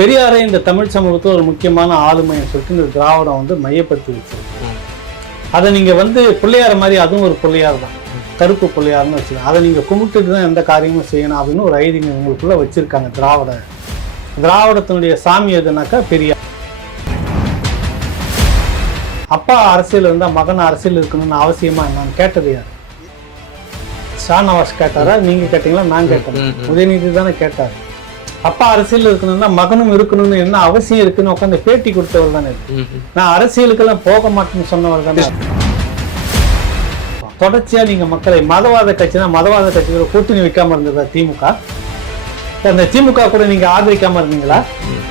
பெரியாரை இந்த தமிழ் சமூகத்தில் ஒரு முக்கியமான ஆளுமைன்னு சொல்லிட்டு இந்த திராவிடம் வந்து மையப்படுத்தி வச்சிருக்கு. அதை நீங்க வந்து பிள்ளையார மாதிரி அதுவும் ஒரு பிள்ளையார் தான், கருப்பு பிள்ளையார்னு வச்சுருக்காங்க. அதை நீங்க கும்பிட்டுட்டு தான் எந்த காரியமும் செய்யணும் அப்படின்னு ஒரு ஐதீகம் உங்களுக்குள்ள வச்சிருக்காங்க. திராவிடத்தினுடைய சாமி எதுனாக்கா பெரியார். அப்பா அரசியல் இருந்தால் மகன் அரசியல் இருக்கணும்னு அவசியமா என்னன்னு கேட்டது யார்? ஷானவாஸ் கேட்டாரா, நீங்க கேட்டீங்களா, நான் கேட்டேன். உதயநிதி தானே கேட்டாரு. அப்பா அரசியல் இருக்கணும்னா மகனும் இருக்கணும்னு என்ன அவசியம் இருக்குன்னு உட்காந்து பேட்டி கொடுத்தவர் தானே. நான் அரசியலுக்கெல்லாம் போக மாட்டேன்னு சொன்னவர் தானே. தொடர்ச்சியா நீங்க மக்களை மதவாத கட்சினா மதவாத கட்சிகளை கூட்டணி வைக்காம இருந்ததா திமுக? அந்த திமுக கூட நீங்க ஆதரிக்காம இருந்தீங்களா?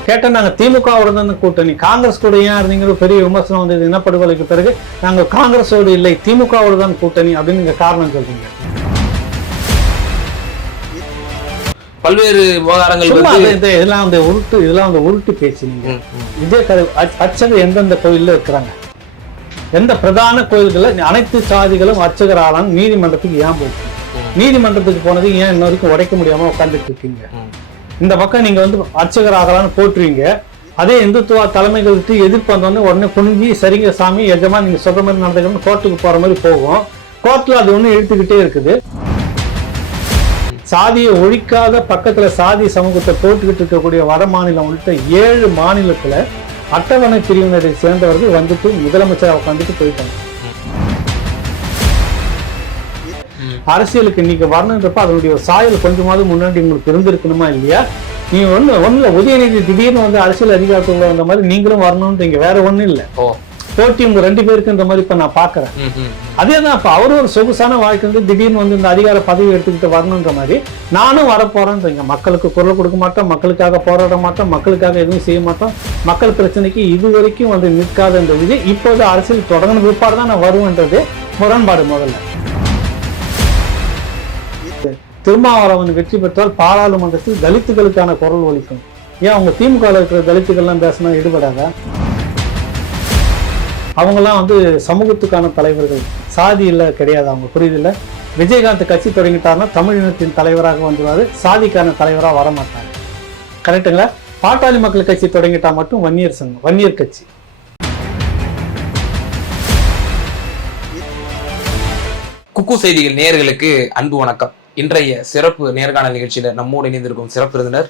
கேட்டா நாங்க திமுகவோட தான் கூட்டணி, காங்கிரஸ் கூட ஏன் இருந்தீங்களோ பெரிய விமர்சனம் வந்தது. இனப்படுகொலைக்கு பிறகு நாங்க காங்கிரஸோடு இல்லை திமுகவோட தான் கூட்டணி அப்படின்னு நீங்க காரணம் சொல்றீங்க. பல்வேறு விவகாரங்கள் இதெல்லாம் வந்து உருட்டு பேச்சு. நீங்க இதே அர்ச்சகர் எந்தெந்த கோயில்ல இருக்கிறாங்க, எந்த பிரதான கோயில்களை அனைத்து சாதிகளும் அர்ச்சகர் ஆளான்னு நீதிமன்றத்துக்கு ஏன் போயிருக்கு? நீதிமன்றத்துக்கு போனது ஏன் இன்ன வரைக்கும் உடைக்க முடியாம உட்காந்துட்டு இருக்கீங்க? இந்த பக்கம் நீங்க வந்து அர்ச்சகர் ஆகலான்னு போட்டுருவீங்க, அதே இந்துத்துவ தலைமைகளுக்கு எதிர்ப்பு வந்தோடனே உடனே குனிஞ்சி சரிங்க சாமி எஜமா நீங்க சொல்ற மாதிரி நடந்துக்கணும் கோர்ட்டுக்கு போற மாதிரி போகும். கோர்ட்ல அது ஒண்ணு இழுத்துக்கிட்டே இருக்குது. சாதியை ஒழிக்காத பக்கத்துல சாதி சமூகத்தை போட்டுக்கிட்டு இருக்கக்கூடிய வட மாநிலம் உள்ளிட்ட 7 மாநிலத்துல அட்டவணை பிரிவினரை சேர்ந்தவர்கள் வந்துட்டு முதலமைச்சர் உட்காந்துட்டு போயிட்டாங்க. அரசியலுக்கு நீங்க வரணுன்றப்ப அதனுடைய சாயல் கொஞ்சமாவது முன்னாடி உங்களுக்கு இருந்திருக்கணுமா இல்லையா? நீ ஒண்ணுல உதயநிதி திடீர்னு வந்து அரசியல் அதிகாரத்துக்குள்ள வந்த மாதிரி நீங்களும் வரணும்ன்றீங்க, வேற ஒண்ணும் இல்லை. போட்டி உங்க 2 பேருக்கு இந்த மாதிரி இப்ப நான் பாக்குறேன். அதேதான் இப்ப அவரு ஒரு சொகுசான வாழ்க்கை வந்து திடீர்னு வந்து இந்த அதிகார பதவி எடுத்துக்கிட்டு வரணுன்ற மாதிரி நானும் வரப்போறேன்றீங்க. மக்களுக்கு குரல் கொடுக்க மாட்டோம், மக்களுக்காக போராட மாட்டோம், மக்களுக்காக எதுவும் செய்ய மாட்டோம், மக்கள் பிரச்சனைக்கு இதுவரைக்கும் வந்து நிற்காத இந்த விஜய் இப்போது அரசியல் தொடங்கின பிற்பாடு தான் நான் வருவேன்றது முரண்பாடு. முதல்ல திருமாவளவன் வெற்றி பெற்றால் பாராளுமன்றத்தில் தலித்துகளுக்கான குரல் ஒலிக்கும். ஏன் அவங்க திமுக இருக்கிற தலித்துக்கள்லாம் பேசினா ஈடுபடாத? அவங்கெல்லாம் வந்து சமூகத்துக்கான தலைவர்கள், சாதி இல்லை கிடையாது. அவங்க புரியுதில்ல. விஜயகாந்த் கட்சி தொடங்கிட்டாருன்னா தமிழ் இனத்தின் தலைவராக வந்துடுவாரு, சாதிக்கான தலைவராக வரமாட்டாங்க. கரெக்டுங்களா? பாட்டாளி மக்கள் கட்சி தொடங்கிட்டா மட்டும் வன்னியர் சங்கம், வன்னியர் கட்சி. குக்கு செய்திகள் நேயர்களுக்கு அன்பு வணக்கம். இன்றைய சிறப்பு நேர்காணல் நிகழ்ச்சியில நம்மோடு இணைந்திருக்கும் சிறப்பு விருந்தினர்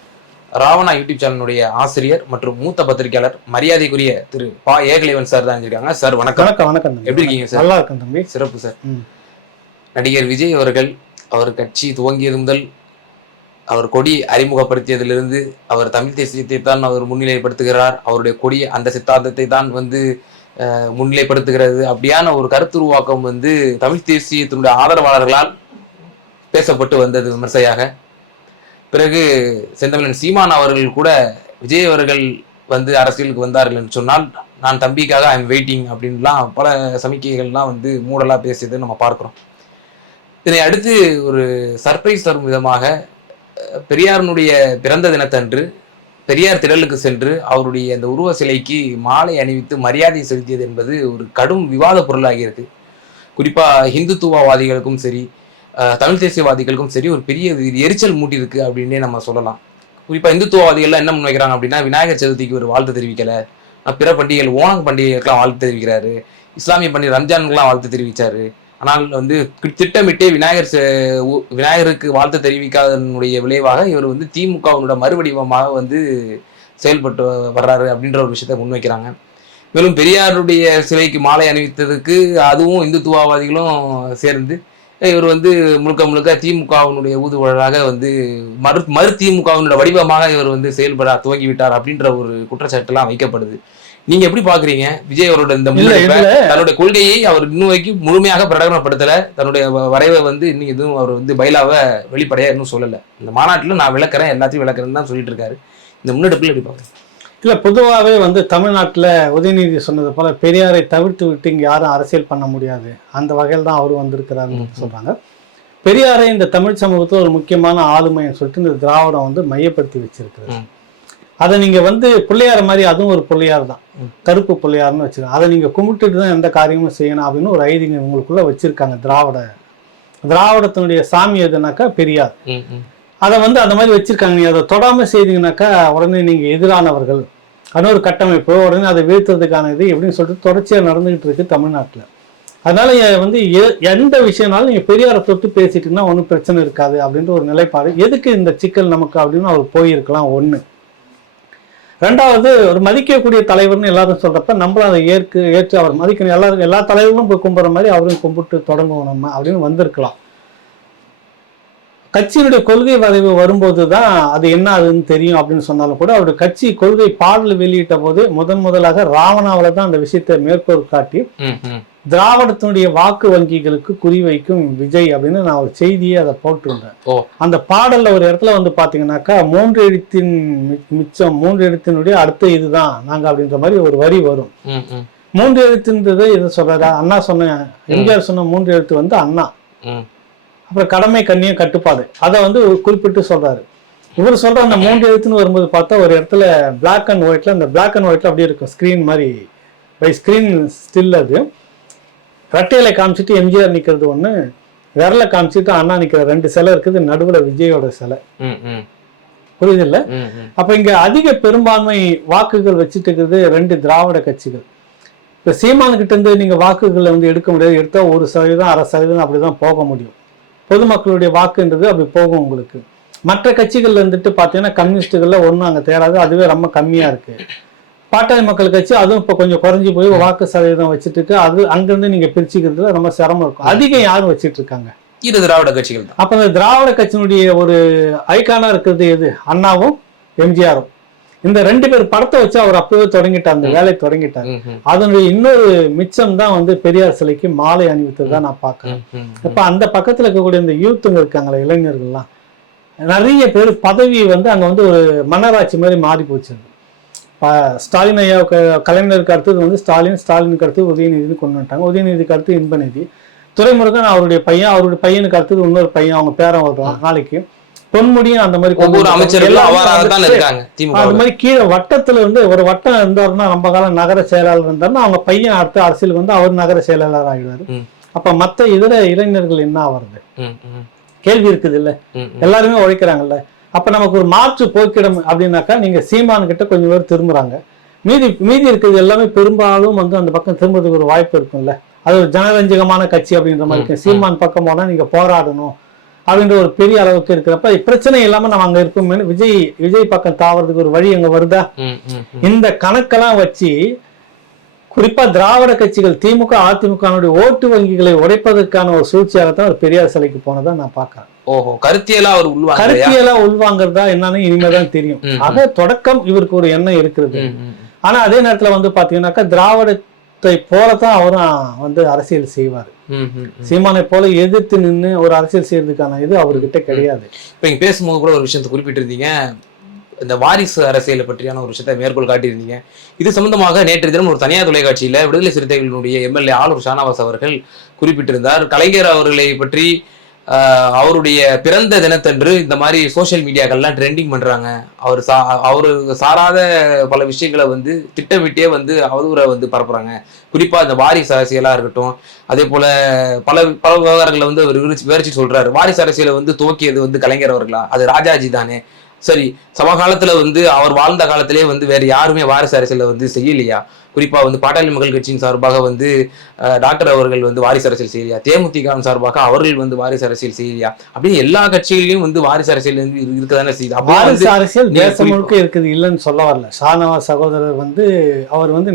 ராவணா யூடியூப் சேனலுடைய ஆசிரியர் மற்றும் மூத்த பத்திரிகையாளர் மரியாதைக்குரிய திரு பா ஏகலைவன் சார் தான் இருக்காங்க. சார் வணக்கம். வணக்கம். எப்படி இருக்கீங்க சார்? நல்லா இருக்கேன் தம்பி. சிறப்பு சார். நடிகர் விஜய் அவர்கள் அவர் கட்சி துவங்கியது முதல் அவர் கொடி அறிமுகப்படுத்தியதிலிருந்து அவர் தமிழ் தேசியத்தை தான் அவர் முன்னிலைப்படுத்துகிறார், அவருடைய கொடி அந்த சித்தாந்தத்தை தான் வந்து முன்னிலைப்படுத்துகிறது அப்படியான ஒரு கருத்துருவாக்கம் வந்து தமிழ் தேசியத்தினுடைய ஆதரவாளர்களால் பேசப்பட்டு வந்தது விமர்சையாக. பிறகு செந்தமிழன் சீமான் அவர்கள் கூட விஜய் அவர்கள் வந்து அரசியலுக்கு வந்தார்கள் என்று சொன்னால் நான் தம்பிக்காக ஐ எம் வெயிட்டிங் அப்படின்லாம் பல சமிக்கைகள்லாம் வந்து மூடலாக பேசியதை நம்ம பார்க்குறோம். இதனை அடுத்து ஒரு சர்ப்ரைஸ் தரும் விதமாக பெரியாரினுடைய பிறந்த தினத்தன்று பெரியார் திடலுக்கு சென்று அவருடைய அந்த உருவ சிலைக்கு மாலை அணிவித்து மரியாதை செலுத்தியது என்பது ஒரு கடும் விவாத பொருளாகியிருக்கு. குறிப்பாக இந்துத்துவவாதிகளுக்கும் சரி தமிழ் தேசியவாதிகளுக்கும் சரி ஒரு பெரிய எரிச்சல் மூட்டி இருக்கு அப்படின்னே நம்ம சொல்லலாம். குறிப்பா இந்துத்துவவாதிகள்லாம் என்ன முன்வைக்கிறாங்க அப்படின்னா, விநாயகர் சதுர்த்திக்கு ஒரு வாழ்த்து தெரிவிக்கல, பிற பண்டிகைகள் ஓணம் பண்டிகைகளுக்கெல்லாம் வாழ்த்து தெரிவிக்கிறாரு, இஸ்லாமிய பண்டிகை ரம்ஜானுக்குலாம் வாழ்த்து தெரிவிச்சாரு. ஆனால் வந்து திட்டமிட்டே விநாயகருக்கு வாழ்த்து தெரிவிக்காதனுடைய விளைவாக இவர் வந்து திமுகவோட மறுவடிவமாக வந்து செயல்பட்டு வர்றாரு அப்படின்ற ஒரு விஷயத்த முன்வைக்கிறாங்க. மேலும் பெரியாருடைய சிலைக்கு மாலை அணிவித்ததுக்கு அதுவும் இந்துத்துவவாதிகளும் சேர்ந்து இவர் வந்து முழுக்க திமுகவினுடைய ஊதுவழலாக வந்து மறு திமுகவினுடைய வடிவமாக இவர் வந்து செயல்பட துவங்கிவிட்டார் அப்படின்ற ஒரு குற்றச்சாட்டுலாம் வைக்கப்படுது. நீங்க எப்படி பாக்குறீங்க விஜய் அவரோட இந்த தன்னுடைய கொள்கையை அவர் இன்னும் வரைக்கும் முழுமையாக பிரகடனப்படுத்தல, தன்னுடைய வரைவை வந்து இன்னும் எதுவும் அவர் வந்து பைலாவை வெளிப்படையா இன்னும் சொல்லல. இந்த மாநாட்டில் நான் விளக்குறேன் எல்லாத்தையும் விளக்குறேன்னு தான் சொல்லிட்டு இருக்காரு. இந்த முன்னெடுப்புல எப்படி பாக்குறேன்? இல்லை, பொதுவாகவே வந்து தமிழ்நாட்டில் உதயநிதி சொன்னது போல பெரியாரை தவிர்த்து விட்டு இங்கே யாரும் அரசியல் பண்ண முடியாது, அந்த வகையில் தான் அவர் வந்திருக்கிறாருன்னு சொல்கிறாங்க. பெரியாரை இந்த தமிழ் சமூகத்தில் ஒரு முக்கியமான ஆளுமைன்னு சொல்லிட்டு இந்த திராவிடம் வந்து மையப்படுத்தி வச்சிருக்கிறது. அதை நீங்கள் வந்து பிள்ளையார மாதிரி அதுவும் ஒரு பிள்ளையார் தான், கருப்பு பிள்ளையார்னு வச்சுருக்காங்க. அதை நீங்கள் கும்பிட்டுட்டு தான் எந்த காரியமும் செய்யணும் அப்படின்னு ஒரு ஐதீகம் உங்களுக்குள்ளே வச்சுருக்காங்க. திராவிடத்தினுடைய சாமி எதுனாக்கா பெரியார். அதை வந்து அந்த மாதிரி வச்சிருக்காங்க. நீ அதை தொடாம செய்தீங்கன்னாக்கா உடனே நீங்க எதிரானவர்கள், இன்னொரு கட்டமைப்பு, உடனே அதை வீழ்த்துறதுக்கான இது எப்படின்னு சொல்லிட்டு தொடர்ச்சியா நடந்துகிட்டு இருக்கு தமிழ்நாட்டுல. அதனால வந்து எந்த விஷயம்னாலும் நீங்க பெரியாரை தொட்டு பேசிட்டீங்கன்னா ஒன்றும் பிரச்சனை இருக்காது அப்படின்ற ஒரு நிலைப்பாடு. எதுக்கு இந்த சிக்கல் நமக்கு அப்படின்னு அவர் போயிருக்கலாம் ஒண்ணு. ரெண்டாவது, ஒரு மதிக்கக்கூடிய தலைவர்னு எல்லாரும் சொல்றப்ப நம்மளும் அதை ஏற்று அவர் மதிக்கணும். எல்லாரும் எல்லா தலைவர்களும் போய் கும்பிட்ற மாதிரி அவரையும் கும்பிட்டு தொடங்குவோம் நம்ம அப்படின்னு வந்திருக்கலாம். கட்சியினுடைய கொள்கை வரைவு வரும்போது தான் அது என்ன ஆகுதுன்னு தெரியும் அப்படின்னு சொன்னாலும் கூட, அவருடைய கட்சி கொள்கை பாடல் வெளியிட்ட போது முதலாக ராவணாவில தான் அந்த விஷயத்தை மேற்கோள் காட்டி திராவிடத்தினுடைய வாக்கு வங்கிகளுக்கு குறிவைக்கும் விஜய் அப்படின்னு நான் ஒரு செய்தியை அதை போட்டிருந்தேன். அந்த பாடல்ல ஒரு இடத்துல வந்து பாத்தீங்கன்னாக்கா 3 எழுத்தின் மிச்சம் 3 எழுத்தினுடைய அடுத்த இதுதான் நாங்க அப்படின்ற மாதிரி ஒரு வரி வரும். 3 எழுத்துன்றது எது சொல்றாரு? அண்ணா சொன்ன, எம்ஜிஆர் சொன்ன 3 எழுத்து வந்து அண்ணா, அப்புறம் கடமை கண்ணியம் கட்டுப்பாடு, அதை வந்து குறிப்பிட்டு சொல்றாரு. இவர் சொல்ற அந்த 3 எழுத்துன்னு வரும்போது பார்த்தா ஒரு இடத்துல பிளாக் அண்ட் ஒயிட்ல, அந்த பிளாக் அண்ட் ஒயிட்ல அப்படியே இருக்கும் ஸ்கிரீன் மாதிரி, பை ஸ்கிரீன் ஸ்டில். அது ரெட்டையில காமிச்சிட்டு எம்ஜிஆர் நிக்கிறது ஒண்ணு, விரல காமிச்சிட்டு அண்ணா நிக்கிற 2 சிலை இருக்குது, நடுவுல விஜயோட சிலை. புரியுது இல்ல? அப்ப இங்க அதிக பெரும்பான்மை வாக்குகள் வச்சுட்டு இருக்கிறது 2 திராவிட கட்சிகள். இப்ப சீமானுக்கிட்ட இருந்து நீங்க வாக்குகளை வந்து எடுக்க முடியாது. எடுத்தா 1% 1/2% அப்படிதான் போக முடியும். பொதுமக்களுடைய வாக்குன்றது அப்படி போகும் உங்களுக்கு. மற்ற கட்சிகள்ல இருந்துட்டு பாத்தீங்கன்னா கம்யூனிஸ்டுகள்ல ஒன்றும் அங்க தேராது, அதுவே ரொம்ப கம்மியா இருக்கு. பாட்டாளி மக்கள் கட்சி அதுவும் இப்ப கொஞ்சம் குறைஞ்சி போய் வாக்கு சதவீதம் வச்சுட்டு அது அங்கிருந்து நீங்க பிரிச்சுக்கிறதுல ரொம்ப சிரமம் இருக்கும். அதிகம் யாரும் வச்சிட்டு இருக்காங்க? இது திராவிட கட்சிகள் தான். அப்ப இந்த திராவிட கட்சியினுடைய ஒரு ஐகானா இருக்கிறது எது? அண்ணாவும் எம்ஜிஆரும். இந்த 2 பேர் படத்தை வச்சு அவர் அப்பவே தொடங்கிட்டார், அந்த வேலையை தொடங்கிட்டார். அதனுடைய இன்னொரு மிச்சம் தான் வந்து பெரியார் சிலைக்கு மாலை அணிவித்தது தான் நான் பார்க்கிறேன். இப்ப அந்த பக்கத்துல இருக்கக்கூடிய இந்த யூத்துங்க இருக்காங்களே, இளைஞர்கள்லாம் நிறைய பேர் பதவி வந்து அங்க வந்து ஒரு மன்னராட்சி மாதிரி மாறி போச்சு. ஸ்டாலின் ஐயா கலைஞருக்கு அடுத்தது வந்து ஸ்டாலினுக்கு அடுத்து உதயநிதினு கொண்டு வந்துட்டாங்க. உதயநிதிக்கு அடுத்து இன்பநிதி, துரைமுருகன் அவருடைய பையன், அவருடைய பையனுக்கு அடுத்தது இன்னொரு பையன், அவங்க பேரன் வருவான் நாளைக்கு, பொன்முடியும் அந்த மாதிரி அந்த மாதிரி கீழே வட்டத்துல இருந்து ஒரு வட்டம் இருந்தாருன்னா, ரொம்ப காலம் நகர செயலாளர் இருந்தாருன்னா அவங்க பையன் அடுத்த அரசியலுக்கு வந்து அவர் நகர செயலாளர் ஆகிடுவாரு. அப்ப மத்த இதர இளைஞர்கள் என்ன ஆகுறது? கேள்வி இருக்குது இல்ல? எல்லாருமே உழைக்கிறாங்கல்ல. அப்ப நமக்கு ஒரு மாற்று போக்கிடம் அப்படின்னாக்கா நீங்க சீமான் கிட்ட கொஞ்சம் பேர் திரும்புறாங்க, மீதி இருக்கிறது எல்லாமே பெரும்பாலும் வந்து அந்த பக்கம் திரும்புறதுக்கு ஒரு வாய்ப்பு இருக்கும்ல. அது ஒரு ஜனரஞ்சகமான கட்சி அப்படின்ற மாதிரி இருக்கு. சீமான் பக்கம் போனா நீங்க போராடணும் அப்படின்ற ஒரு பெரிய அளவுக்கு இருக்கிறப்ப பிரச்சனை இல்லாம நம்ம அங்க இருக்கும். விஜய் பக்கம் தாவறதுக்கு ஒரு வழி அங்க வருதா? இந்த கணக்கெல்லாம் வச்சு குறிப்பா திராவிட கட்சிகள் திமுக அதிமுக ஓட்டு வங்கிகளை உடைப்பதற்கான ஒரு சூழ்ச்சியாகத்தான் ஒரு பெரியார் சிலைக்கு போனதா நான் பாக்குறேன். கருத்தியலா உள்வாங்கிறதா என்னன்னு இனிமேதான் தெரியும். ஆக தொடக்கம் இவருக்கு ஒரு எண்ணம் இருக்கிறது. ஆனா அதே நேரத்துல வந்து பாத்தீங்கன்னாக்கா திராவிடத்தை போலதான் அவரும் வந்து அரசியல் செய்வாரு. சீமானை போல எதிர்த்து நின்று ஒரு அரசியல் செய்யறதுக்கான இது அவர்கிட்ட கிடையாது. இப்ப நீங்க பேசும்போது கூட ஒரு விஷயத்தை குறிப்பிட்டு இருந்தீங்க, இந்த வாரிசு அரசியலை பற்றியான ஒரு விஷயத்தை மேற்கோள் காட்டியிருந்தீங்க. இது சம்பந்தமாக நேற்று தினம் ஒரு தனியார் தொலைக்காட்சியில விடுதலை சிறுத்தைகளினுடைய எம்எல்ஏ ஆளூர் ஷானவாஸ் அவர்கள் குறிப்பிட்டிருந்தார். கலைஞர் அவர்களை பற்றி அவருடைய பிறந்த தினத்தன்று இந்த மாதிரி சோசியல் மீடியாக்கள்லாம் ட்ரெண்டிங் பண்றாங்க, அவரு சாராத பல விஷயங்களை வந்து திட்டமிட்டே வந்து அவதூறை வந்து பரப்புறாங்க. குறிப்பா இந்த வாரிசு அரசியலா இருக்கட்டும், அதே போல பல விவகாரங்களை வந்து அவர் விவரிச்சு சொல்றாரு. வாரிசு அரசியலை வந்து துவக்கியது வந்து கலைஞர் அவர்களா? அது ராஜாஜி தானே? சரி, சமகாலத்துல வந்து அவர் வாழ்ந்த காலத்திலே வந்து வேற யாருமே வாரிசு அரசியலை வந்து செய்யலையா? குறிப்பா வந்து பாட்டாளி மக்கள் கட்சியின் சார்பாக வந்து டாக்டர் அவர்கள் வந்து வாரிசு அரசியல் செய்யலையா? தேமுதிக சார்பாக அவர்கள் வந்து வாரிசு அரசியல் செய்யலையா? அப்படின்னு எல்லா கட்சிகளிலும் வந்து வாரிசு அரசியல் வந்து இருக்குதானே செய்யுது. வாரிசு அரசியல் தேசம் முழுக்க இருக்குது, இல்லைன்னு சொல்ல வரல. ஷானவாஸ் சகோதரர் வந்து அவர் வந்து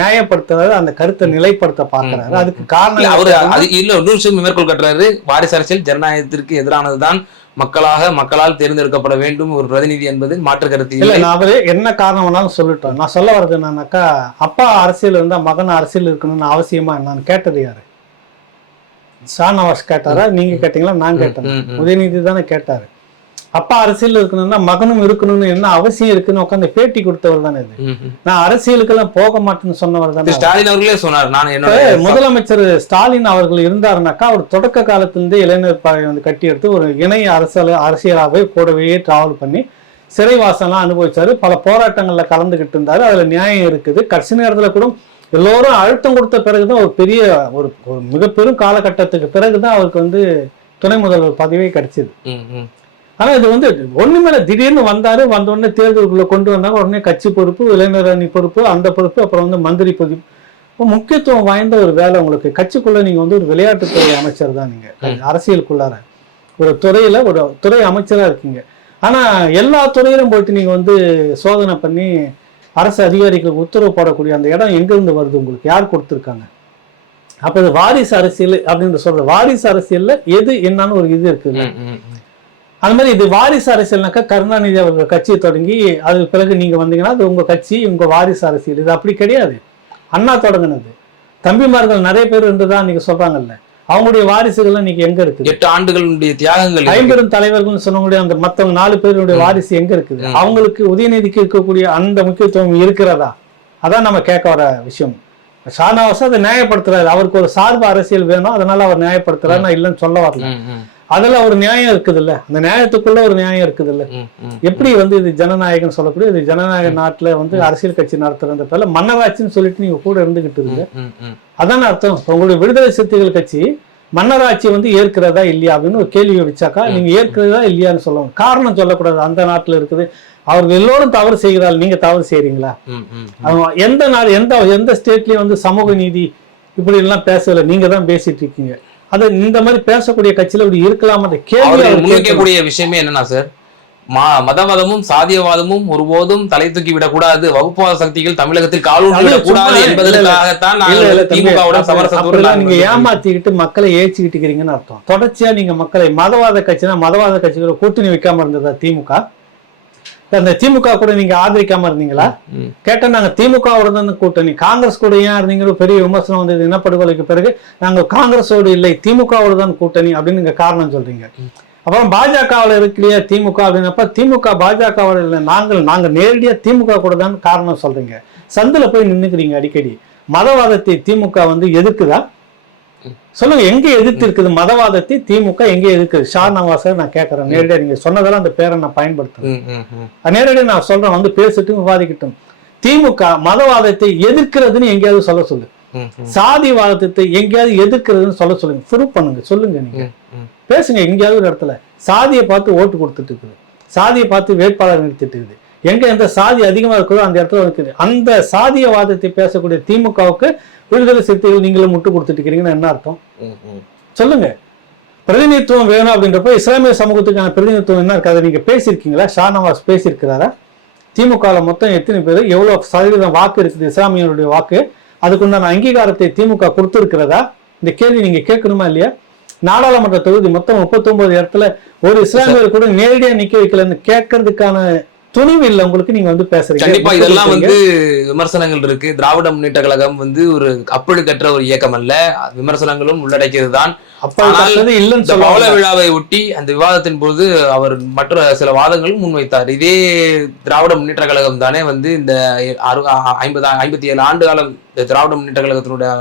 நியாயப்படுத்துறாரு, அந்த கருத்தை நிலைப்படுத்த பார்க்கிறாரு. அதுக்கு காரணம் அவரு அது இல்ல. இன்னொரு விஷயம் மேற்கோள் கட்டுறாரு, வாரிசு அரசியல் ஜனநாயகத்திற்கு எதிரானதுதான், மக்களால் தேர்ந்தெடுக்கப்பட வேண்டும் ஒரு பிரதிநிதி என்பது மாற்று கருத்து இல்லை. நான் அவரு என்ன காரணம் வேணாலும் சொல்லிட்டோம். நான் சொல்ல வர்றது என்னன்னாக்கா, அப்பா அரசியல் இருந்தா மகன் அரசியல் இருக்கணும்னு அவசியமா நான் கேட்டது யாரு? ஷானவாஸ் கேட்டாரா? நீங்க கேட்டீங்களா? நான் கேட்டேன். உதயநிதி தானே கேட்டாரு. அப்பா அரசியல் இருக்கணும்னா மகனும் இருக்கணும்னு என்ன அவசியம் இருக்குன்னு உட்காந்து பேட்டி கொடுத்தவர் தானே இது. நான் அரசியலுக்கெல்லாம் போக மாட்டேன்னு சொன்னவர் தானே. ஸ்டாலின் அவர்களே சொன்னார். முதலமைச்சர் ஸ்டாலின் அவர்கள் இருந்தாருனாக்கா அவர் தொடக்க காலத்திலிருந்து இளைஞர் படை வந்து கட்டி எடுத்து ஒரு இணைய அரசியலாகவே கூடவே டிராவல் பண்ணி சிறைவாசம்லாம் அனுபவிச்சாரு. பல போராட்டங்கள்ல கலந்துகிட்டு இருந்தாரு. அதுல நியாயம் இருக்குது. கடைசி நேரத்துல கூட எல்லோரும் அழுத்தம் கொடுத்த பிறகுதான் ஒரு பெரிய ஒரு மிக பெரும் காலகட்டத்துக்கு பிறகுதான் அவருக்கு வந்து துணை முதல்வர் பதவியே கிடைச்சது. ஆனா இது வந்து ஒண்ணுமேல திடீர்னு வந்த உடனே தேர்தலுக்குள்ள கொண்டு வந்தாங்க, உடனே கட்சி பொறுப்பு, இளைஞர் அணி பொறுப்பு, அந்த பொறுப்பு, அப்புறம் வந்து மந்திரி பொறுப்பு. முக்கியத்துவம் வாய்ந்த ஒரு வேலை உங்களுக்கு. கட்சிக்குள்ள நீங்க வந்து ஒரு விளையாட்டுத்துறை அமைச்சர் தான், நீங்க அரசியலுக்குள்ளார ஒரு துறையில ஒரு துறை அமைச்சரா இருக்கீங்க. ஆனா எல்லா துறையிலும் போயிட்டு நீங்க வந்து சோதனை பண்ணி அரசு அதிகாரிகளுக்கு உத்தரவு போடக்கூடிய அந்த இடம் எங்க இருந்து வருது உங்களுக்கு? யார் கொடுத்துருக்காங்க? அப்ப இது வாரிசு அரசியல் அப்படின்னு சொல்றது. வாரிசு அரசியல்ல எது என்னன்னு ஒரு இது இருக்குது. அது மாதிரி இது வாரிசு அரசியல்னாக்கா கருணாநிதி அவர்கள் கட்சியை தொடங்கி அதுக்கு பிறகு நீங்க வந்தீங்கன்னா அது உங்க கட்சி, உங்க வாரிசு அரசியல். இது அப்படி கிடையாது. அண்ணா தொடங்கினது. தம்பிமார்கள் நிறைய பேர் இருந்துதான் நீங்க சொல்றாங்கல்ல, அவங்களுடைய வாரிசுகள் இன்னைக்கு எங்க இருக்குது? 8 ஆண்டுகளுடைய தியாகங்கள், 50 தலைவர்கள் சொன்னக்கூடிய அந்த மத்தவங்க 4 பேருடைய வாரிசு எங்க இருக்குது? அவங்களுக்கு உதயநிதிக்கு இருக்கக்கூடிய அந்த முக்கியத்துவம் இருக்கிறதா? அதான் நம்ம கேட்க வர விஷயம். ஷானவாஸ் அதை நியாயப்படுத்துறாரு. அவருக்கு ஒரு சார்பு அரசியல் வேணும், அதனால அவர் நியாயப்படுத்துறாரு. நான் இல்லைன்னு சொல்ல வரல. அதுல ஒரு நியாயம் இருக்குது இல்ல, அந்த நியாயத்துக்குள்ள ஒரு நியாயம் இருக்குது இல்ல. எப்படி வந்து இது ஜனநாயகம் சொல்லக்கூடிய இது ஜனநாயக நாட்டுல வந்து அரசியல் கட்சி நடத்துற பேர்ல மன்னராட்சின்னு சொல்லிட்டு நீங்க கூட இருந்துகிட்டு இருக்கு. அதான அர்த்தம். உங்களுடைய விடுதலை சிறுத்தைகள் கட்சி மன்னராட்சி வந்து ஏற்கிறதா இல்லையா அப்படின்னு ஒரு கேள்வி வச்சாக்கா நீங்க ஏற்கிறதா இல்லையான்னு சொல்லணும். காரணம் சொல்லக்கூடாது. அந்த நாட்டுல இருக்குது, அவர்கள் எல்லோரும் தவறு செய்கிறார்கள், நீங்க தவறு செய்யறீங்களா? எந்த நாடு எந்த ஸ்டேட்லயும் வந்து சமூக நீதி இப்படி எல்லாம் பேசல, நீங்க தான் பேசிட்டு இருக்கீங்க. அது இந்த மாதிரி பேசக்கூடிய கட்சியில இப்படி இருக்கலாமா? கேள்விக்கூடிய விஷயமே என்னன்னா சார், மதவாதமும் சாதியவாதமும் ஒருபோதும் தலை தூக்கி விடக்கூடாது, வகுப்புவாத சக்திகள் தமிழகத்தில் காலூன்றி விடக்கூடாது என்பதற்காகத்தான் நீங்க ஏமாத்திக்கிட்டு மக்களை ஏற்றிக்கிட்டு இருக்கிறீங்கன்னு அர்த்தம். தொடர்ச்சியா நீங்க மக்களை மதவாத கட்சினா மதவாத கட்சிகளை கூட்டணி வைக்காம இருந்ததா திமுக? அந்த திமுக கூட நீங்க ஆதரிக்காம இருந்தீங்களா? கேட்ட நாங்க திமுகவோட தான் கூட்டணி, காங்கிரஸ் கூட ஏன் இருந்தீங்க? பெரிய விமர்சனம் வந்தது இனப்படுகொலைக்கு பிறகு. நாங்க காங்கிரஸோடு இல்லை, திமுகவோட தான் கூட்டணி அப்படின்னு நீங்க காரணம் சொல்றீங்க. அப்புறம் பாஜகவில் இருக்கலையா திமுக அப்படின்னப்ப திமுக பாஜகவோட இல்லை, நாங்க நேரடியா திமுக கூட தான் காரணம் சொல்றீங்க. சந்தில போய் நின்னுக்கிறீங்க அடிக்கடி. மதவாதத்தை திமுக வந்து எதிர்க்குதா? சொல்லுங்க, எங்க எதிர்த்து இருக்குது மதவாதத்தை திமுக? எங்க எதிர்க்குது? ஷானவாஸை நான் கேட்கறேன் நேரடியா. நீங்க சொன்னதெல்லாம் அந்த பேரை நான் பயன்படுத்துறேன். நேரடியா நான் சொல்றேன், வந்து பேசிட்டும் விவாதிக்கட்டும். திமுக மதவாதத்தை எதிர்க்கிறதுன்னு எங்கேயாவது சொல்ல சொல்லு. சாதிவாதத்தை எங்கேயாவது எதிர்க்கிறதுன்னு சொல்ல சொல்லுங்க. ப்ரூவ் பண்ணுங்க, சொல்லுங்க, நீங்க பேசுங்க. எங்கேயாவது ஒரு இடத்துல சாதியை பார்த்து ஓட்டு கொடுத்துட்டு இருக்குது, சாதியை பார்த்து வேட்பாளர் நிறுத்திட்டு இருக்குது. எங்க எந்த சாதி அதிகமா இருக்கிறதோ அந்த இடத்துல இருக்குது. அந்த சாதியவாதத்தை பேசக்கூடிய திமுகவுக்கு விடுதலை சிறுத்தைகள் நீங்களும் முட்டு கொடுத்துட்டு இருக்கிறீங்கன்னு என்ன அர்த்தம்? சொல்லுங்க. பிரதிநிதித்துவம் வேணும் அப்படின்றப்ப இஸ்லாமிய சமூகத்துக்கான பிரதிநிதித்துவம் என்ன இருக்காது? நீங்க பேசியிருக்கீங்களா? ஷானவாஸ் பேசியிருக்கிறாரா? திமுகல மொத்தம் எத்தனை பேர், எவ்வளவு சதவீதம் வாக்கு இருக்குது இஸ்லாமியருடைய வாக்கு, அதுக்குண்டான அங்கீகாரத்தை திமுக கொடுத்திருக்கிறதா? இந்த கேள்வி நீங்க கேட்கணுமா இல்லையா? நாடாளுமன்ற தொகுதி மொத்தம் 39 இடத்துல ஒரு இஸ்லாமியர் கூட நேரடியா நிக்க வைக்கலன்னு கேட்கறதுக்கான துணிவு இல்லை உங்களுக்கு. நீங்க வந்து பேசுறீங்க. கண்டிப்பா இதெல்லாம் வந்து விமர்சனங்கள் இருக்கு. திராவிட முன்னேற்ற கழகம் வந்து ஒரு அப்பழுக்கற்ற ஒரு இயக்கம் அல்ல, விமர்சனங்களும் உள்ளடக்கியதுதான். பவள விழாவை ஒட்டி அந்த விவாதத்தின் போது அவர் மற்ற சில வாதங்களும் முன்வைத்தார். இதே திராவிட முன்னேற்ற கழகம் தானே வந்து இந்த 57 ஆண்டு காலம் திராவிட முன்னேற்ற கழகத்தினுடைய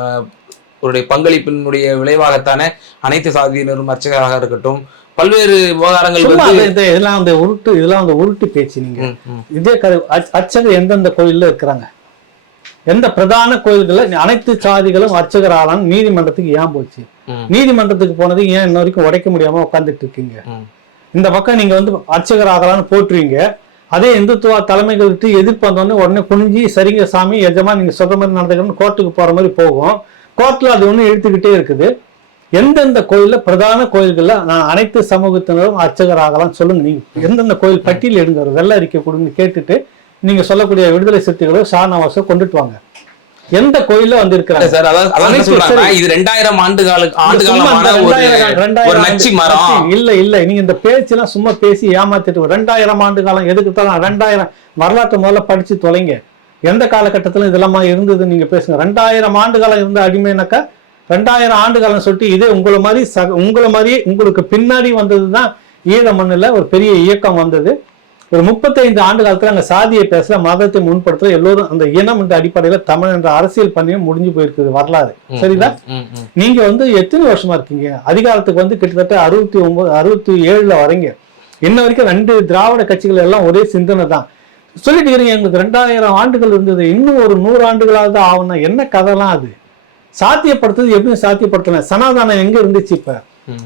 ஒரு பங்களிப்பினுடைய விளைவாகத்தானே அனைத்து சாதியினரும் அர்ச்சகராக இருக்கட்டும் பல்வேறு விவகாரங்கள் இதெல்லாம் அந்த உருட்டு பேச்சு. நீங்க இதே அர்ச்சகர் எந்தெந்த கோயில்ல இருக்கிறாங்க? எந்த பிரதான கோயில்கள்ல அனைத்து சாதிகளும் அர்ச்சகர் ஆளான்னு நீதிமன்றத்துக்கு ஏன் போச்சு? நீதிமன்றத்துக்கு போனது ஏன் இன்ன வரைக்கும் உடைக்க முடியாம உட்காந்துட்டு இருக்கீங்க? இந்த பக்கம் நீங்க வந்து அர்ச்சகர் ஆகலான்னு போட்டுருவீங்க, அதே இந்துத்துவ தலைமைகளுக்கு எதிர்ப்பு வந்தோடனே உடனே குனிஞ்சி சரிங்க சாமி எஜமா நீங்க சொல்ற மாதிரி நடந்துக்கணும்னு கோர்ட்டுக்கு போற மாதிரி போகும். கோர்ட்ல அது ஒண்ணு இழுத்துக்கிட்டே இருக்குது. எந்தெந்த கோயில்ல பிரதான கோயில்கள்ல நான் அனைத்து சமூகத்தினரும் அர்ச்சகர் ஆகலாம் சொல்லுங்க. நீங்க எந்தெந்த கோயில் பட்டியல் எடுங்க, ஒரு வெள்ள அறிக்கை கொடுங்க, கேட்டுட்டு நீங்க சொல்லக்கூடிய விடுதலை சிறுத்தைகளோ ஷானவாஸோ கொண்டுட்டு வாங்க. எந்த கோயில்ல வந்து இருக்கிறாங்க சார்? இது 2000 ஆண்டு காலம் இல்ல நீங்க இந்த பேச்சு எல்லாம் சும்மா பேசி ஏமாத்திட்டு 2000 ஆண்டு காலம் எதுக்கு தான்? 2000 வரலாற்று முதல்ல படிச்சு தொலைங்க. எந்த காலகட்டத்திலும் இதெல்லாம் இருந்தது நீங்க பேசுங்க. 2000 ஆண்டு காலம் இருந்த அடிமைனாக்கா 2000 ஆண்டு காலம் சொல்லிட்டு இதே உங்களை மாதிரி உங்களுக்கு பின்னாடி வந்ததுதான் ஈழ மண்ணுல ஒரு பெரிய இயக்கம் வந்தது. ஒரு 35 ஆண்டு காலத்துல அங்க சாதியை பேசல, மதத்தை முன்படுத்தல, எல்லோரும் அந்த இனம் என்ற அடிப்படையில தமிழ் என்ற அரசியல் பண்ணியும் முடிஞ்சு போயிருக்குது வரலாறு. சரிதான்? நீங்க வந்து எத்தனை வருஷமா இருக்கீங்க அதிகாரத்துக்கு? வந்து கிட்டத்தட்ட 67 வரீங்க. இன்ன வரைக்கும் 2 திராவிட கட்சிகள் எல்லாம் ஒரே சிந்தனை தான் சொல்லிட்டு இருக்கீங்க. எங்களுக்கு 2000 ஆண்டுகள் இருந்தது, இன்னும் ஒரு 100 ஆண்டுகளாவது ஆகணும். என்ன கதைலாம் அது? சாத்தியப்படுத்துறது எப்படி சாத்தியப்படுத்தலாம்? சனாதானம் எங்க இருந்துச்சு? இப்ப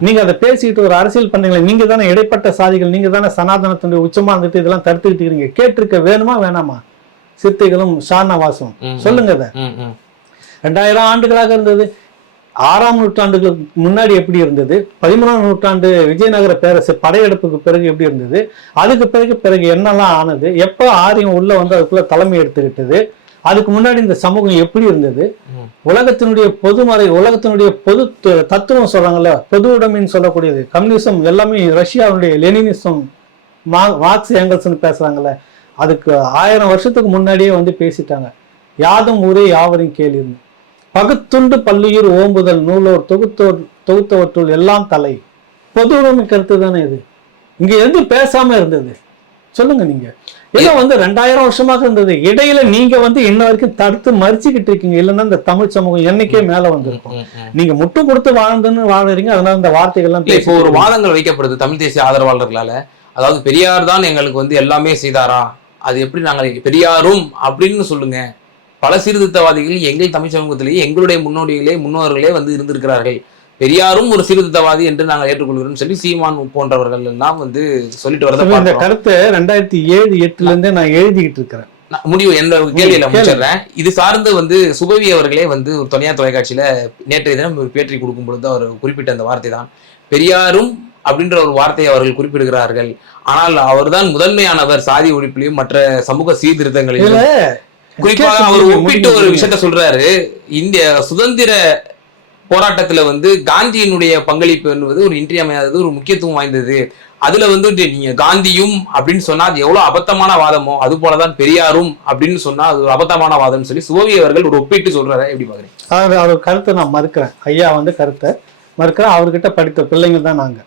நீங்க அதை பேசிட்டு ஒரு அரசியல் பண்றீங்களா? நீங்க தானே இடைப்பட்ட சாதிகள், நீங்க தானே சனாதனத்தினுடைய உச்சமா இருந்துட்டு இதெல்லாம் தடுத்துக்கிட்டு இருக்கீங்க. கேட்டிருக்க வேணுமா வேணாமா? சித்தைகளும் ஷானவாசும் சொல்லுங்க. அதை 2000 ஆண்டுகளாக இருந்தது. 6ஆம் நூற்றாண்டுகளுக்கு முன்னாடி எப்படி இருந்தது? 13ஆம் நூற்றாண்டு விஜயநகர பேரரசு படையெடுப்புக்கு பிறகு எப்படி இருந்தது? அதுக்கு பிறகு என்னெல்லாம் ஆனது? எப்ப ஆரியம் உள்ள வந்து அதுக்குள்ள தலைமை எடுத்துக்கிட்டது? அதுக்கு முன்னாடி இந்த சமூகம் எப்படி இருந்தது? உலகத்தினுடைய பொதுமறை, உலகத்தினுடைய பொது தத்துவம் சொல்றாங்கல்ல, பொது உடைமைன்னு சொல்லக்கூடியது, கம்யூனிசம் எல்லாமே ரஷ்யாவுடைய லெனினிசம், மார்க்ஸ் ஏங்கல்ஸ்ன்னு பேசுறாங்கல்ல, அதுக்கு 1000 வருஷத்துக்கு முன்னாடியே வந்து பேசிட்டாங்க. யாதும் ஊரே யாவரும் கேள்வி, பகுத்துண்டு பல்லுயிர் ஓம்புதல் நூலோர் தொகுத்தவற்றுள் எல்லாம் தலை. பொது உடைமை கருத்து தானே இது. இங்க எது பேசாம இருந்தது சொல்லுங்க. நீங்க ஏதோ வந்து 2000 வருஷமாக இருந்தது. இடையில நீங்க வந்து இன்ன வரைக்கும் தடுத்து மறிச்சுக்கிட்டு இருக்கீங்க. இல்லைன்னா இந்த தமிழ் சமூகம் என்னைக்கே மேல வந்திருக்கும். நீங்க முட்டு கொடுத்து வாழறீங்க. அதனால இந்த வார்த்தைகள்லாம் இப்போ ஒரு வாதங்கள் வைக்கப்படுது தமிழ் தேசிய ஆதரவாளர்களால. அதாவது பெரியார் தான் எங்களுக்கு வந்து எல்லாமே செய்தாரா, அது எப்படி நாங்கள் பெரியாரும் அப்படின்னு சொல்லுங்க. பல சீர்திருத்தவாதிகள் எங்கள் தமிழ் சமூகத்திலேயே எங்களுடைய முன்னோர்களே வந்து இருந்திருக்கிறார்கள். பெரியாரும் ஒரு சீர்திருத்தவாதி என்று நாங்கள் ஏற்றுக்கொள்கிறோம் சொல்லி சீமான் போன்றவர்கள் எல்லாம் வந்து சொல்லிட்டு வரத இந்த கருத்தை 2007-8 இருந்தே நான் எழுதிக்கிட்டு இருக்கிறேன். முடிவு எந்த கேள்வியில முடிச்சிடுறேன். இது சார்ந்து வந்து சுபவி அவர்களே வந்து ஒரு தனியார் தொலைக்காட்சியில நேற்றைய தினம் ஒரு பேட்டி கொடுக்கும் பொழுது அவர் குறிப்பிட்ட அந்த வார்த்தை தான் பெரியாரும் அப்படின்ற ஒரு வார்த்தையை அவர்கள் குறிப்பிடுகிறார்கள். ஆனால் அவர்தான் முதன்மையானவர் சாதி ஒழிப்பிலையும் மற்ற சமூக சீர்திருத்தங்களிலும். குறிப்பாக அவர் ஒப்பிட்டு ஒரு விஷயத்த சொல்றாரு. இந்திய சுதந்திர போராட்டத்துல வந்து காந்தியினுடைய பங்களிப்பு என்பது ஒரு இன்றியமையாதது, ஒரு முக்கியத்துவம் வாய்ந்தது. அதுல வந்து நீங்க காந்தியும் அப்படின்னு சொன்னா அது எவ்வளவு அபத்தமான வாதமோ அது போலதான் பெரியாரும் அப்படின்னு சொன்னா அது ஒரு அபத்தமான வாதம் சொல்லி சுபவி அவர்கள் ஒரு ஒப்பிட்டு சொல்றாரு. எப்படி பாக்குறீங்க? அவர் கருத்தை நான் மறுக்கிறேன். ஐயா வந்து கருத்தை மறுக்கிறேன். அவர்கிட்ட படித்த பிள்ளைங்க தான் நாங்க.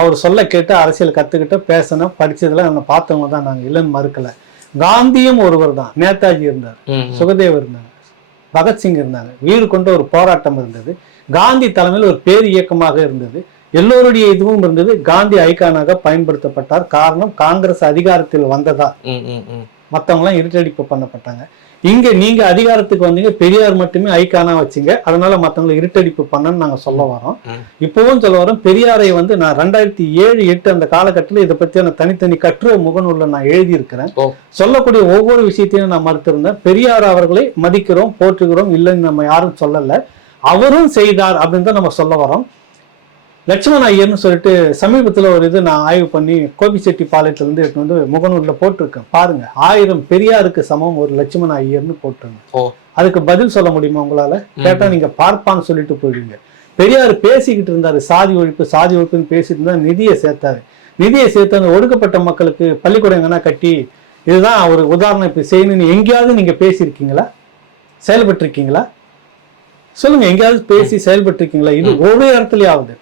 அவர் சொல்ல கேட்டு அரசியல் கத்துக்கிட்ட பேசணும் படிச்சதுல நம்ம பார்த்தவங்க தான் நாங்க. இல்லைன்னு மறுக்கல. காந்தியும் ஒருவர் தான். நேதாஜி இருந்தார், சுகதேவ் இருந்தாங்க, பகத்சிங் இருந்தாங்க. வீறு கொண்ட ஒரு போராட்டம் இருந்தது. காந்தி தலைமையில் ஒரு பேர் இயக்கமாக இருந்தது. எல்லோருடைய இதுவும் இருந்தது. காந்தி ஐகானாக பயன்படுத்தப்பட்டார். காரணம் காங்கிரஸ் அதிகாரத்தில் வந்ததா. மற்றவங்க எல்லாம் இருட்டடிப்பு பண்ணப்பட்டாங்க. இங்க நீங்க அதிகாரத்துக்கு வந்தீங்க, பெரியார் மட்டுமே ஐகானா வச்சுங்க, அதனால மற்றவங்களை இருட்டடிப்பு பண்ணன்னு நாங்க சொல்ல வரோம். இப்பவும் சொல்ல வரோம். பெரியாரை வந்து நான் 2007-8 அந்த காலகட்டத்தில் இதை பத்தியான தனித்தனி கட்டுரை முகநூல்ல நான் எழுதியிருக்கிறேன். சொல்லக்கூடிய ஒவ்வொரு விஷயத்தையும் நான் மறுத்திருந்தேன். பெரியார் அவர்களை மதிக்கிறோம், போற்றுகிறோம், இல்லைன்னு நம்ம யாரும் சொல்லல. அவரும் செய்தார் அப்படின்னு தான் நம்ம சொல்ல வரோம். லட்சுமண ஐயர்னு சொல்லிட்டு சமீபத்தில் ஒரு இது நான் ஆய்வு பண்ணி கோபிச்செட்டிப்பாளையத்திலிருந்து எடுத்து வந்து முகநூலில் போட்டிருக்கேன். பாருங்க, 1000 பெரியாருக்கு சமம் ஒரு லட்சுமண ஐயர்னு போட்டிருங்க. அதுக்கு பதில் சொல்ல முடியுமா உங்களால? கேட்டா நீங்க பார்ப்பான்னு சொல்லிட்டு போயிடுவீங்க. பெரியார் பேசிக்கிட்டு இருந்தாரு, சாதி ஒழிப்புன்னு பேசிட்டு இருந்தா நிதியை சேர்த்தாரு. நிதியை சேர்த்து அந்த ஒடுக்கப்பட்ட மக்களுக்கு பள்ளிக்கூடம் எங்கன்னா கட்டி இதுதான் ஒரு உதாரணம் இப்ப செய்யணும்னு எங்கேயாவது நீங்க பேசியிருக்கீங்களா? செயல்பட்டு இருக்கீங்களா? சொல்லுங்க, எங்கேயாவது பேசி செயல்பட்டு இருக்கீங்களா? இது ஒரு இடத்துலயாவது.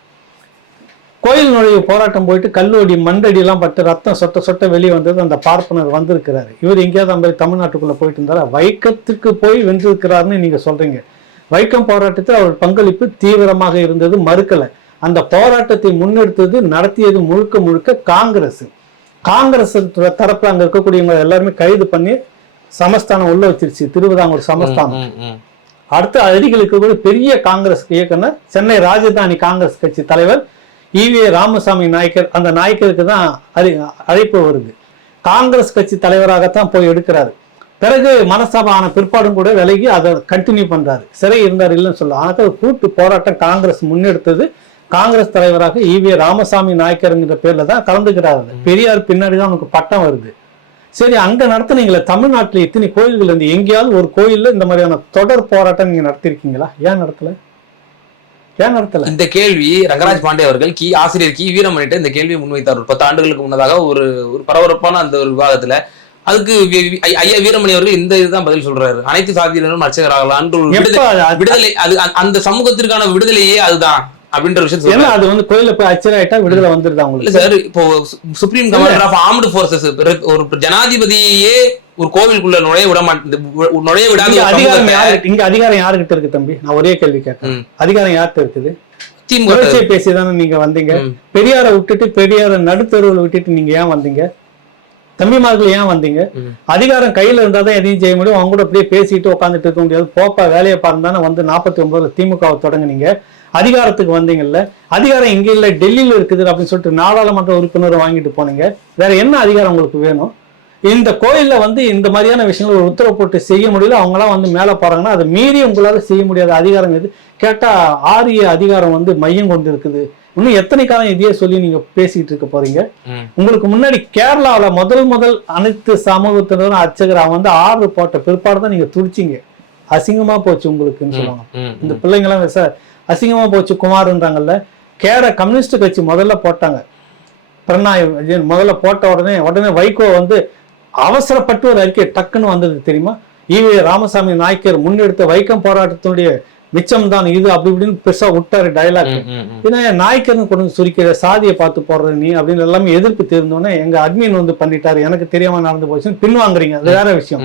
கோயில் நுழைவு போராட்டம் போயிட்டு கல்லூடி மண்டடி எல்லாம் பட்டு ரத்தம் சொட்ட வெளியே வந்தது. அந்த பார்ப்பனர் வந்திருக்கிறாரு. இவர் எங்கேயாவது அந்த மாதிரி தமிழ்நாட்டுக்குள்ள போயிட்டு இருந்தாரா? வைக்கத்துக்கு போய் வென்றிருக்கிறாருன்னு நீங்க சொல்றீங்க. வைக்கம் போராட்டத்தில் அவர் பங்களிப்பு தீவிரமாக இருந்தது, மறுக்கல. அந்த போராட்டத்தை முன்னெடுத்தது, நடத்தியது முழுக்க காங்கிரஸ். காங்கிரஸ் தரப்புல அங்க இருக்கக்கூடியவங்க எல்லாருமே கைது பண்ணி சமஸ்தானம் உள்ள வச்சிருச்சு, திருவிதாங்கூர் சமஸ்தானம். அடுத்த அடிகளுக்கு கூட பெரிய காங்கிரஸ் இயக்குனர் சென்னை ராஜதானி காங்கிரஸ் கட்சி தலைவர் ஈவே ராமசாமி நாயக்கர். அந்த நாயக்கருக்கு தான் அழைப்பு வருது. காங்கிரஸ் கட்சி தலைவராகத்தான் போய் எடுக்கிறாரு. பிறகு மனசபை ஆன பிற்பாடும் கூட விலகி அதை கண்டினியூ பண்றாரு. சிறை இருந்தார் இல்லைன்னு சொல்ல. ஆனால் கூட்டு போராட்டம் காங்கிரஸ் முன்னெடுத்தது. காங்கிரஸ் தலைவராக ஈவே ராமசாமி நாயக்கருங்கிற பேர்ல தான் கலந்துக்கிறாரு. பெரியார் பின்னாடி தான் அவனுக்கு பட்டம் வருது. சரி, அங்க நடத்தினீங்களே தமிழ்நாட்டில் இத்தனை கோயில்கள் இருந்து எங்கேயாவது ஒரு கோயில்ல இந்த மாதிரியான தொடர் போராட்டம் நீங்க நடத்திருக்கீங்களா? ஏன் நடத்தல? இந்த கேள்வி ரங்கராஜ் பாண்டே அவர்கள் ஆசிரியர் வீரமணிட்ட இந்த கேள்வியை முன்வைத்தார் 10 ஆண்டுகளுக்கு முன்னதாக ஒரு பரபரப்பான அந்த ஒரு விவாதத்துல. அதுக்கு ஐயா வீரமணி அவர்கள் இந்த இதுதான் பதில் சொல்றாரு. அனைத்து சாதியினரும் அர்ச்சகராகலாம் விடுதலை, அது அந்த சமூகத்திற்கான விடுதலையே அதுதான் அப்படின்ற விஷயம். அது வந்து கோயில போய் அர்ச்சகராயிட்டா விடுதலை வந்துருது அவங்களுக்கு. சார், இப்போ supreme commander of armed forces ஒரு ஜனாதிபதியே ஒரு கோவிலுக்குள்ள நுழைய விடாது. இங்க அதிகாரம் யாருக்கிட்ட இருக்கு தம்பி? நான் ஒரே கேள்வி கேட்கிறேன். அதிகாரம் யார்கிட்ட இருக்குது? திமுக பேசிதானே நீங்க வந்தீங்க. பெரியாரை விட்டுட்டு, பெரியார நடுத்தருவில் விட்டுட்டு நீங்க ஏன் வந்தீங்க? தம்பிமார்கள் ஏன் வந்தீங்க? அதிகாரம் கையில இருந்தாதான் எதையும் செய்ய முடியும். அவங்க கூட அப்படியே பேசிட்டு உட்காந்துட்டு இருக்க முடியாது. போப்பா வேலையை பாருந்தானே வந்து 49ல திமுகவை தொடங்குனீங்க. அதிகாரத்துக்கு வந்தீங்கல்ல, அதிகாரம் இங்க இல்ல டெல்லியில இருக்குது அப்படின்னு சொல்லிட்டு நாடாளுமன்ற உறுப்பினரை வாங்கிட்டு போனீங்க. வேற என்ன அதிகாரம் உங்களுக்கு வேணும்? இந்த கோயில்ல வந்து இந்த மாதிரியான விஷயங்கள் ஒரு உத்தரவு போட்டு செய்ய முடியல, அவங்களாம் வந்து மேல போறாங்கன்னா அதை மீறி உங்களால செய்ய முடியாத அதிகாரம் எது கேட்டா ஆரிய அதிகாரம் வந்து மையம் கொண்டு இருக்குது. இன்னும் எத்தனை காலம் இதையே சொல்லி நீங்க பேசிட்டு இருக்க போறீங்க? உங்களுக்கு முன்னாடி கேரளாவில முதல் அனைத்து சமூகத்தினரும் அர்ச்சகர் அவன் வந்து ஆர்டர் போட்ட பிற்பாடு தான் நீங்க துடிச்சிங்க. அசிங்கமா போச்சு உங்களுக்குன்னு சொல்லுவாங்க. இந்த பிள்ளைங்க எல்லாம் சார் அசிங்கமா போச்சு குமார்ன்றாங்கல்ல. கம்யூனிஸ்ட் கட்சி முதல்ல போட்டாங்க, பிரணாய் முதல்ல போட்ட உடனே வைகோ வந்து அவசரப்பட்டு ஒரு அறிக்கை டக்குன்னு வந்தது தெரியுமா? ஈவே ராமசாமி நாயக்கர் முன்னெடுத்த வைக்கம் போராட்டத்தினுடைய மிச்சம் தான் இது அப்படி இப்படின்னு பெருசா விட்டாரு டைலாக். ஏன்னா நாயக்கர்னு கொண்டு சுருக்கிற சாதியை பார்த்து போடுற நீ அப்படின்னு எல்லாமே எதிர்ப்பு தெரிந்தோன்னே எங்க அட்மின் வந்து பண்ணிட்டாரு, எனக்கு தெரியாம நடந்து போச்சுன்னு பின்வாங்குறீங்க. அது வேற விஷயம்.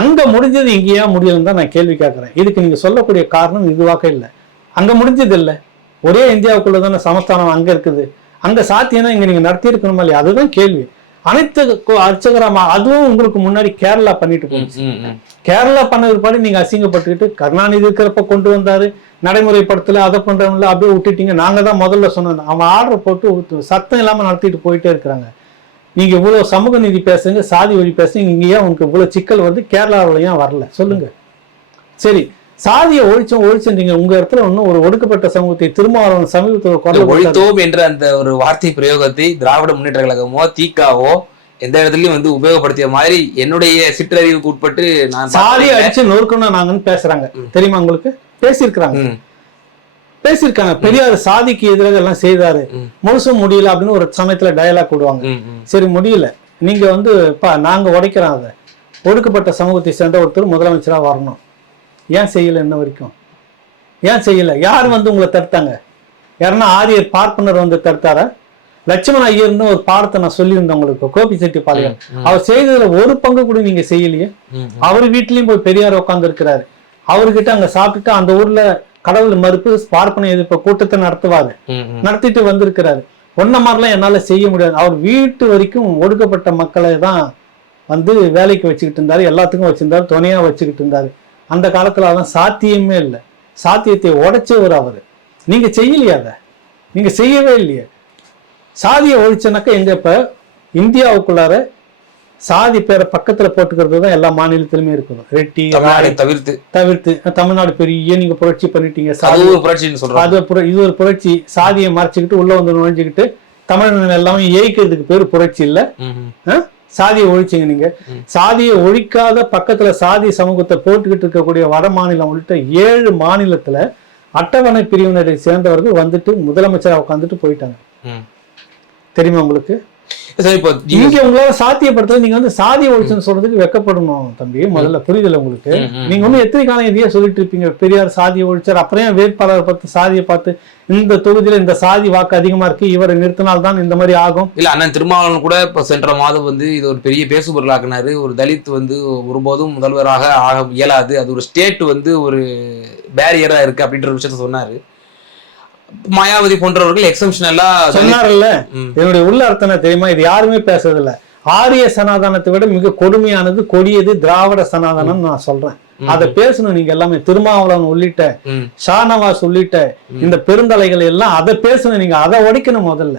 அங்க முடிஞ்சது இங்க ஏன் முடியலன்னு தான் நான் கேள்வி கேட்கறேன். இதுக்கு நீங்க சொல்லக்கூடிய காரணம் இதுவாக இல்லை. அங்க முடிஞ்சது இல்லை, ஒரே இந்தியாவுக்குள்ள தானே சமஸ்தானம் அங்க இருக்குது. அங்க சாத்தியம்னா இங்க நீங்க நடத்தி இருக்கணுமா இல்லையா? அதுதான் கேள்வி. அனைத்து அர்ச்சகராமா அதுவும் உங்களுக்கு முன்னாடி கேரளா பண்ணிட்டு போச்சு. கேரளா பண்ண பிற்பாடு நீங்க அசிங்கப்பட்டுக்கிட்டு கருணாநிதி இருக்கிறப்ப கொண்டு வந்தாரு, நடைமுறைப்படுத்தல, அதை பண்றவங்கள அப்படியே விட்டுட்டீங்க. நாங்க தான் முதல்ல சொன்னோம். அவன் ஆர்டர் போட்டு சத்தம் இல்லாம நடத்திட்டு போயிட்டே இருக்கிறாங்க. நீங்க இவ்வளவு சமூக நீதி பேசுங்க, சாதி வழி பேசுங்க, இங்க ஏன் உங்களுக்கு இவ்வளவு சிக்கல் வருது? கேரளாவில் ஏன் வரல சொல்லுங்க. சரி, சாதியை ஒழிச்சீங்க. உங்க இடத்துல ஒன்னும் ஒரு ஒடுக்கப்பட்ட சமூகத்தை திருமாவளவன் சமீபத்தில் ஒழித்தோம் என்ற அந்த ஒரு வார்த்தை பிரயோகத்தை திராவிட முன்னேற்ற கழகமோ திகாவோ எந்த இடத்துலயும் வந்து உபயோகப்படுத்திய மாதிரி என்னுடைய சிற்றறிவுக்கு உட்பட்டு நான் சாதியை அடிச்சு நொறுக்கணும் நாங்கன்னு பேசுறாங்க தெரியுமா உங்களுக்கு? பேசியிருக்காங்க. பெரியார் சாதிக்கு எதிராக எல்லாம் செய்தாரு, முழுசும் முடியல அப்படின்னு ஒரு சமயத்துல டயலாக் விடுவாங்க. சரி முடியல, நீங்க வந்து நாங்க உடைக்கிறோம், அதை ஒடுக்கப்பட்ட சமூகத்தை சேர்ந்த ஒருத்தர் முதலமைச்சரா வரணும், ஏன் செய்யல? இன்ன வரைக்கும் ஏன் செய்யல? யார் வந்து உங்களை தடுத்தாங்க? யாருன்னா ஆரியர் பார்ப்பனர் வந்து தடுத்தாரா? லட்சுமண ஐயர்னு ஒரு பாடத்தை நான் சொல்லியிருந்தேன் உங்களுக்கு, கோபிச்செட்டிப்பாளையம். அவர் செய்ததுல ஒரு பங்கு கூட நீங்க செய்யலையே. அவர் வீட்லயும் போய் பெரியார் உட்கார்ந்து இருக்கிறாரு. அவர்கிட்ட அங்க சாப்பிட்டுட்டு அந்த ஊர்ல கடவுள் மறுப்பு பார்ப்பன எதிர்ப்பு கூட்டத்தை நடத்திட்டு வந்திருக்கிறாரு. ஒன்ன மாதிரிலாம் என்னால செய்ய முடியாது. அவர் வீட்டு வரைக்கும் ஒடுக்கப்பட்ட மக்களை தான் வந்து வேலைக்கு வச்சுக்கிட்டு இருந்தாரு, எல்லாத்துக்கும் வச்சிருந்தாரு, துணையா வச்சுக்கிட்டு இருந்தாரு. அந்த காலத்துல அதெல்லாம் சாத்தியமே இல்லை. சாத்தியத்தை உடைச்சவர் அவரு. நீங்க செய்யலையா? அதை நீங்க செய்யவே இல்லையே. சாதியை ஒழிச்சனாக்கா எங்க இப்ப இந்தியாவுக்குள்ளார சாதி பேரை பக்கத்துல போட்டுக்கிறது தான் எல்லா மாநிலத்திலுமே இருக்கணும். ரெட்டி தவிர்த்து தமிழ்நாடு பெரிய நீங்க புரட்சி பண்ணிட்டீங்க. இது ஒரு புரட்சி. சாதியை மறைச்சுக்கிட்டு உள்ள வந்து நுழைஞ்சுக்கிட்டு தமிழ் எல்லாமே ஏய்க்கிறதுக்கு பேரு புரட்சி இல்ல. சாதியை ஒழிச்சிங்க. நீங்க சாதியை ஒழிக்காத பக்கத்துல சாதி சமூகத்தை போட்டுக்கிட்டு இருக்கக்கூடிய வட மாநிலம் உள்ளிட்ட 7 மாநிலத்துல அட்டவணை பிரிவினரை சேர்ந்தவர்கள் வந்துட்டு முதலமைச்சரா உட்காந்துட்டு போயிட்டாங்க. தெரியுமா உங்களுக்கு? நீங்க உங்களால சாத்தியப்படுத்த நீங்க வந்து சாதியை ஒழிச்சுன்னு சொல்றதுக்கு வெக்கப்படணும் தம்பி. முதல்ல புரிதல உங்களுக்கு. நீங்க ஒண்ணு எத்தனை காலம் இதையே சொல்லிட்டு இருப்பீங்க, பெரியார் சாதியை ஒழிச்சார், அப்புறம் வேட்பாளர் பார்த்து சாதியை பார்த்து இந்த தொகுதியில இந்த சாதி வாக்கு அதிகமா இருக்கு, இவரை நிறுத்தினால்தான் இந்த மாதிரி ஆகும். இல்ல அண்ணன் திருமாவளவன் கூட இப்ப சென்ற மாதம் வந்து இது ஒரு பெரிய பேசுபொருளாக்குனாரு. ஒரு தலித் வந்து ஒருபோதும் முதல்வராக ஆக இயலாது, அது ஒரு ஸ்டேட் வந்து ஒரு பேரியரா இருக்கு அப்படின்ற விஷயத்த சொன்னாரு. மாயாவதி போன்றவர்கள் எக்ஸம்ஷனலா சொன்னார்ல. என்னுடைய உள்ள அர்த்தம் தெரியுமா? இது யாருமே பேசுறது இல்ல. ஆரிய சனாதனத்தை விட மிக கொடுமையானது கொடியது திராவிட சனாதனம் நான் சொல்றேன். அதை பேசணும் நீங்க எல்லாமே. திருமாவளவன் உள்ளிட்ட ஷானவாஸ் உள்ளிட்ட இந்த பெருந்தலைகள் எல்லாம் அதை பேசணும். நீங்க அதை உடைக்கணும் முதல்ல.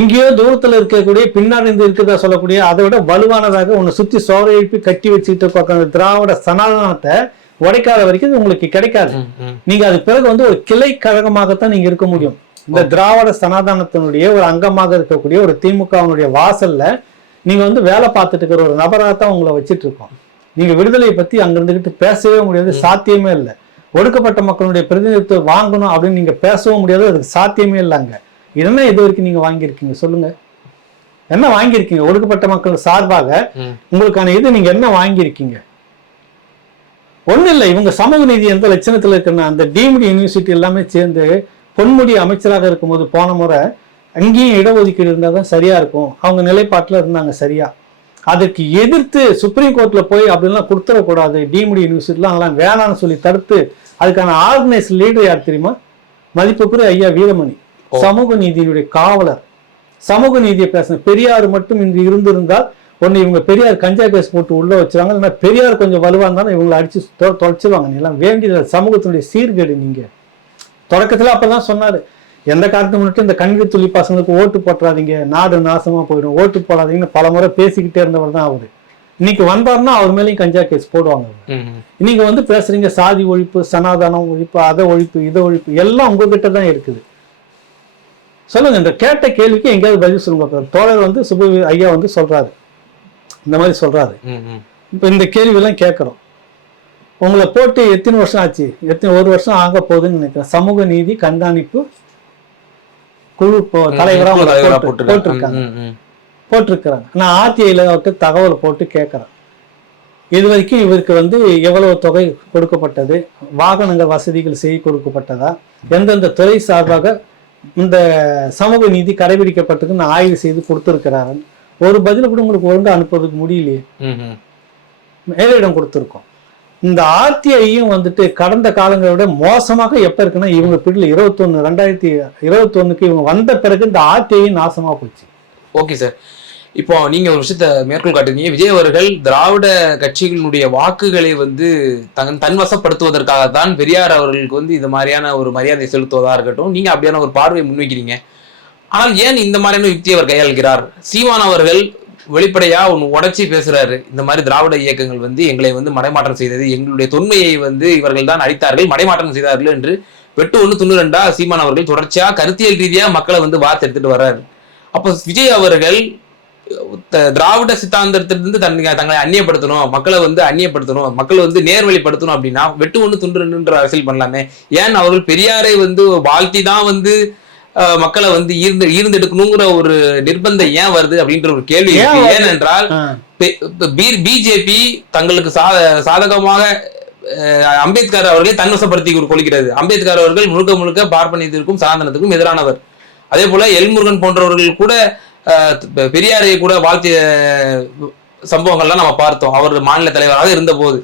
எங்கேயோ தூரத்துல இருக்கக்கூடிய பின்னாடி இருந்து இருக்கிறதா சொல்லக்கூடிய அதை விட வலுவானதாக உன்னை சுத்தி சோற எழுப்பி கட்டி வச்சுக்கிட்டு திராவிட சனாதனத்தை உடைக்காத வரைக்கும் உங்களுக்கு கிடைக்காது. நீங்க அது பிறகு வந்து ஒரு கிளை கழகமாகத்தான் நீங்க இருக்க முடியும். இந்த திராவிட சனாதனத்தினுடைய ஒரு அங்கமாக இருக்கக்கூடிய ஒரு திமுகவினுடைய வாசல்ல நீங்க வந்து வேலை பார்த்துட்டு இருக்கிற ஒரு நபராகத்தான் உங்களை வச்சுட்டு இருக்கோம். நீங்க விடுதலையை பத்தி அங்க இருந்துகிட்டு பேசவே முடியாது, சாத்தியமே இல்லை. ஒடுக்கப்பட்ட மக்களுடைய பிரதிநிதித்துவம் வாங்கணும் அப்படின்னு நீங்க பேசவும் முடியாது, அதுக்கு சாத்தியமே இல்லைங்க. என்ன இது வரைக்கும் நீங்க வாங்கியிருக்கீங்க சொல்லுங்க? என்ன வாங்கியிருக்கீங்க? ஒடுக்கப்பட்ட மக்கள் சார்பாக உங்களுக்கான இது நீங்க என்ன வாங்கியிருக்கீங்க? ஒண்ணு இல்லை. இவங்க சமூக நீதி எந்த லட்சணத்துல இருக்குன்னா, அந்த டீம்டு யூனிவர்சிட்டி எல்லாமே சேர்ந்து பொன்முடி அமைச்சராக இருக்கும்போது போன முறை அங்கேயும் இடஒதுக்கீடு இருந்தால் தான் சரியா இருக்கும், அவங்க நிலைப்பாட்டில் இருந்தாங்க சரியா. அதுக்கு எதிர்த்து சுப்ரீம் கோர்ட்ல போய் அப்படின்லாம் கொடுத்துடக்கூடாது, டீம்டு யூனிவர்சிட்டிலாம் அதெல்லாம் வேணான்னு சொல்லி தடுத்து அதுக்கான ஆர்கனைஸ் லீடர் யார் தெரியுமா? மதிப்புக்குரிய ஐயா வீரமணி, சமூக நீதியினுடைய காவலர். சமூக நீதியை பேச பெரியார் மட்டும் இங்கு இருந்திருந்தால் ஒன்று இவங்க பெரியார் கஞ்சா கேஸ் போட்டு உள்ள வச்சுருவாங்க, இல்லைன்னா பெரியார் கொஞ்சம் வலுவாக இருந்தாலும் இவங்களை அடிச்சு தொலைச்சிருவாங்க. நீ எல்லாம் வேண்டியது சமூகத்தினுடைய சீர்கேடு. நீங்க தொடக்கத்துல அப்பதான் சொன்னாரு, எந்த காரணத்தை முன்னிட்டு இந்த கணித துளி பசங்களுக்கு ஓட்டு போட்டுறாதீங்க, நாடு நாசமா போயிடும், ஓட்டு போடாதீங்கன்னு பல முறை பேசிக்கிட்டே இருந்தவர் தான் அவரு. இன்னைக்கு வந்தாருன்னா அவர் மேலேயும் கஞ்சா கேஸ் போடுவாங்க. இன்னைக்கு வந்து பேசுறீங்க சாதி ஒழிப்பு, சனாதனம் ஒழிப்பு, அதை ஒழிப்பு, இதை ஒழிப்பு, எல்லாம் உங்ககிட்ட தான் இருக்குது. சொல்லுங்க, இந்த கேட்ட கேள்விக்கு எங்கேயாவது பதில் சொல்லுங்க. தோழர் வந்து சுப ஐயா வந்து சொல்றாரு, இந்த மாதிரி சொல்றாரு. இப்ப இந்த கேள்வி எல்லாம் கேட்கிறோம். உங்களை போட்டு எத்தனை வருஷம் ஆச்சு? ஒரு வருஷம் ஆக போகுதுன்னு நினைக்கிறேன். சமூக நீதி கண்காணிப்பு குழு தலைவராக போட்டிருக்கிறாங்க. நான் ஆர்டிஐல அவர்கிட்ட தகவல் போட்டு கேட்கிறேன், இது வரைக்கும் இவருக்கு வந்து எவ்வளவு தொகை கொடுக்கப்பட்டது, வாகனங்கள் வசதிகள் செய்து கொடுக்கப்பட்டதா, எந்தெந்த துறை சார்பாக இந்த சமூக நீதி கடைபிடிக்கப்பட்டதுன்னு நான் ஆய்வு செய்து கொடுத்துருக்கிறாரு. ஒரு பதில் கூட உங்களுக்கு ஒழுங்கா அனுப்புறதுக்கு முடியலையே. மேலிடம் கொடுத்துருக்கோம். இந்த ஆர்டிஐயும் வந்துட்டு கடந்த காலங்களை விட மோசமாக எப்ப இருக்குன்னா, இவங்க பிடில 2021 இவங்க வந்த பிறகு இந்த ஆர்டிஐயும் நாசமா போச்சு. ஓகே சார், இப்போ நீங்க ஒரு விஷயத்த மேற்கோள் காட்டுறீங்க, விஜய் அவர்கள் திராவிட கட்சிகளினுடைய வாக்குகளை வந்து தன்வசப்படுத்துவதற்காகத்தான் பெரியார் அவர்களுக்கு வந்து இந்த மாதிரியான ஒரு மரியாதை செலுத்துவதா இருக்கட்டும், நீங்க அப்படியான ஒரு பார்வையை முன்வைக்கிறீங்க. ஆனால் ஏன் இந்த மாதிரியான யுக்தியை அவர் கையாள்கிறார்? சீமான் அவர்கள் வெளிப்படையா ஒன்று உடைச்சி பேசுறாரு, இந்த மாதிரி திராவிட இயக்கங்கள் வந்து எங்களை வந்து மடைமாற்றம் செய்தது, எங்களுடைய தொன்மையை வந்து இவர்கள் தான் அழித்தார்கள், மடைமாற்றம் செய்தார்கள் என்று வெட்டு 1/92 சீமான் அவர்கள் தொடர்ச்சியா கருத்தியல் ரீதியா மக்களை வந்து வார்த்தை எடுத்துட்டு வர்றாரு. அப்போ விஜய் அவர்கள் திராவிட சித்தாந்தத்திலிருந்து தங்களை அந்நியப்படுத்தணும், மக்களை வந்து அந்நியப்படுத்தணும், மக்களை வந்து நேர்வழிப்படுத்தணும் அப்படின்னா வெட்டு 1/92 அரசியல் பண்ணலாமே. ஏன் அவர்கள் பெரியாரை வந்து வாழ்த்தி தான் வந்து மக்களை வந்து ஈர்ந்தெடுக்கணுங்கிற ஒரு நிர்பந்தம் ஏன் வருது அப்படின்ற ஒரு கேள்வி. ஏனென்றால் பிஜேபி தங்களுக்கு சாதகமாக அம்பேத்கர் அவர்களை தன்வசப்படுத்தி கொள்கிறது. அம்பேத்கர் அவர்கள் முழுக்க முழுக்க பார்ப்பனியத்திற்கும் சனாதனத்துக்கும் எதிரானவர். அதே போல எல்முருகன் போன்றவர்கள் கூட பெரியாரை கூட வாழ்த்திய சம்பவங்கள்லாம் நம்ம பார்த்தோம், அவர் மாநில தலைவராக இருந்த போது.